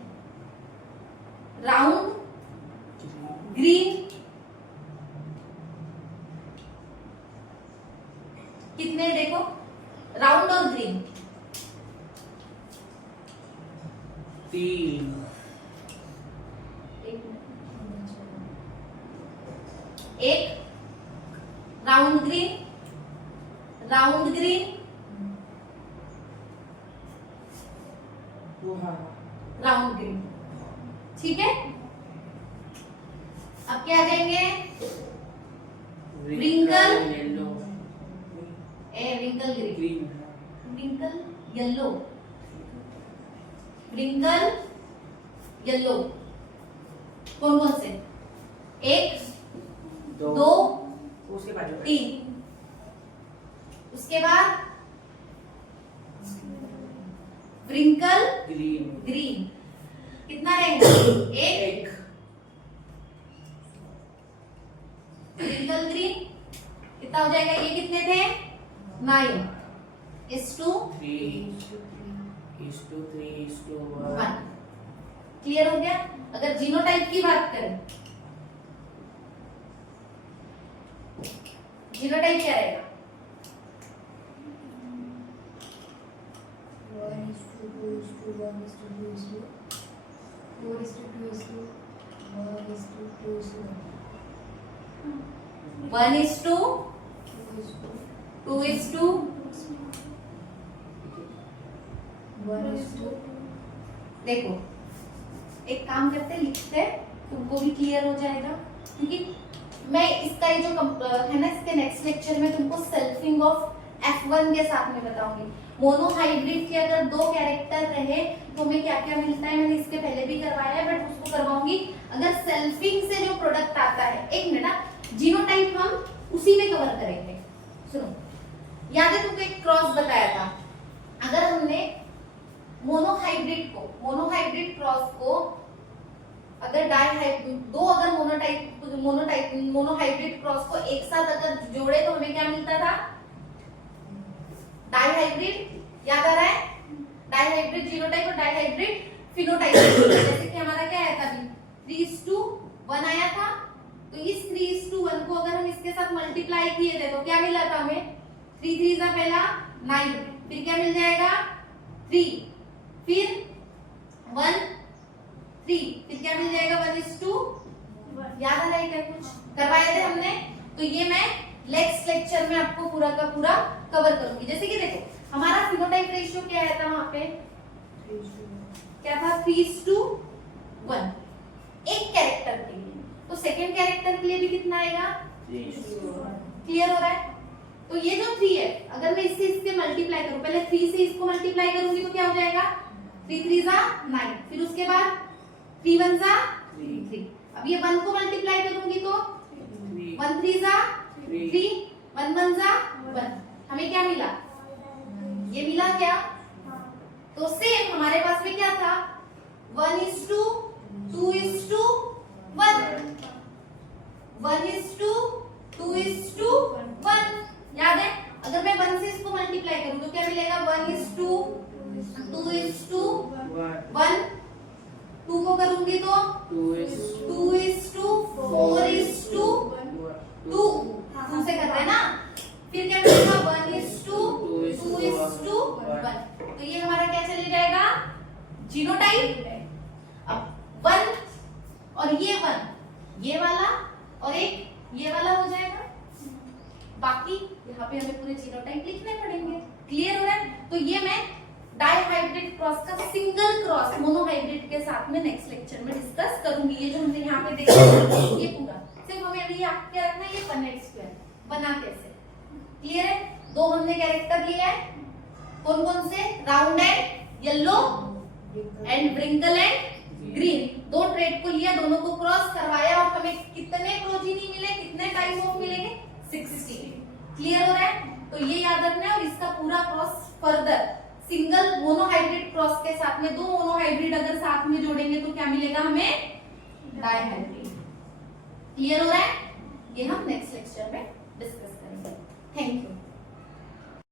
राउंड ग्रीन, कितने देखो राउंड और ग्रीन 3 एक round green round green round green, ठीक है। अब क्या आ जाएंगे? Wrinkle yellow wrinkle green green wrinkle yellow wrinkle yellow, कौन कौन से? 1 2 उसके बाद 3, उसके बाद व्रिंकल ग्रीन, ग्रीन, कितना रहेगा? 1 व्रिंकल ग्रीन कितना हो जाएगा? ये कितने थे? 9 is to 1। क्लियर हो गया? अगर जीनोटाइप की बात करें, जीनोटाइप क्या रहेगा? 1:2:2:1:2. देखो एक काम करते हैं, लिखते हैं, तुमको भी क्लियर हो जाएगा, क्योंकि मैं इसका ये जो है ना, इसके नेक्स्ट लेक्चर में तुमको सेल्फिंग ऑफ F1 के साथ में बताऊंगी। मोनोहाइब्रिड के अगर 2 कैरेक्टर रहे तो हमें क्या क्या मिलता है, मैंने इसके पहले भी करवाया है बट उसको करवाऊंगी। अगर सेल्फिंग से जो प्रोडक्ट आता है, एक मिनट, जीनोटाइप हम उसी में कवर करेंगे। सुनो, याद है तुमको एक क्रॉस बताया था, अगर हमने मोनोहाइब्रिड क्रॉस को अगर मोनोहाइब्रिड क्रॉस को एक साथ अगर जोड़े तो हमें क्या मिलता था? डाइहाइब्रिड। याद आ रहा है? डाइहाइब्रिड जीनोटाइप और डाइहाइब्रिड फिनोटाइप। जैसे कि हमारा क्या आया था अभी? 3:1 आया था, तो इस 3:1 को अगर हम इसके साथ मल्टीप्लाई किए थे तो क्या मिला था हमें? 3 3 जा पहला 9, फिर क्या मिल जाएगा? 3, फिर 1 3, फिर क्या मिल जाएगा? 1:1। याद आ रहा है क्या? कुछ करवाए थे हमने, तो ये मैं नेक्स्ट लेक्चर में आपको पूरा का पूरा कवर करूंगी। जैसे कि देखो हमारा फिनोटाइप रेशियो क्या आया था वहां पे? क्या था? 3:1 एक कैरेक्टर के लिए, तो सेकंड कैरेक्टर के लिए भी कितना आएगा? क्लियर हो रहा है? तो ये जो 3 है, अगर मैं इससे मल्टीप्लाई करूं, पहले 3 से इसको मल्टीप्लाई करूंगी तो क्या हो जाएगा? 3 3 जा 9, फिर उसके बाद 3 1 जा 3। अब ये 1 को मल्टीप्लाई करूंगी तो 1 3 जा 3, 1 1 जा 1। हमें क्या मिला? ये मिला क्या? तो सेम हमारे पास में क्या था? 1:2:1, 1:2:1। याद है? अगर मैं 1 से इसको मल्टीप्लाई करूं तो क्या मिलेगा? 1:2:1। 2 को करूंगी तो 2:4:2 से कर रहे हैं ना, फिर क्या मिलेगा? 1:2:1। तो ये हमारा क्या चले जाएगा? जीनोटाइप। अब 1 और ये 1, ये वाला और एक ये वाला हो जाएगा, बाकी यहाँ पे हमें पूरे जीनोटाइप लिखने पड़ेंगे। क्लियर हो रहा है? तो ये मैं डाइहाइब्रिड क्रॉस का सिंगल क्रॉस मोनोहाइब्रिड के साथ में नेक्स्ट लेक्चर में डिस्कस करूंगी। ये जो हमने यहाँ पे देखा ये पूरा सिर्फ हमें अभी याद क्या रखना है, ये 1x² बना कैसे। क्लियर है? 2 हमने कैरेक्टर लिया है, कौन कौन से? Round and yellow and wrinkle and green. 2 trade को लिया, दोनों को क्रॉस करवाया और हमें कितने प्रोजीनी मिले, कितने टाइप ऑफ मिलेंगे? 16। क्लियर हो रहा है? तो ये याद रखना है। और इसका पूरा cross further single monohybrid cross के साथ में 2 मोनोहाइब्रिड अगर साथ में जोड़ेंगे तो क्या मिलेगा हमें? डाइहाइब्रिड। क्लियर हो रहा है? ये हम नेक्स्ट लेक्चर में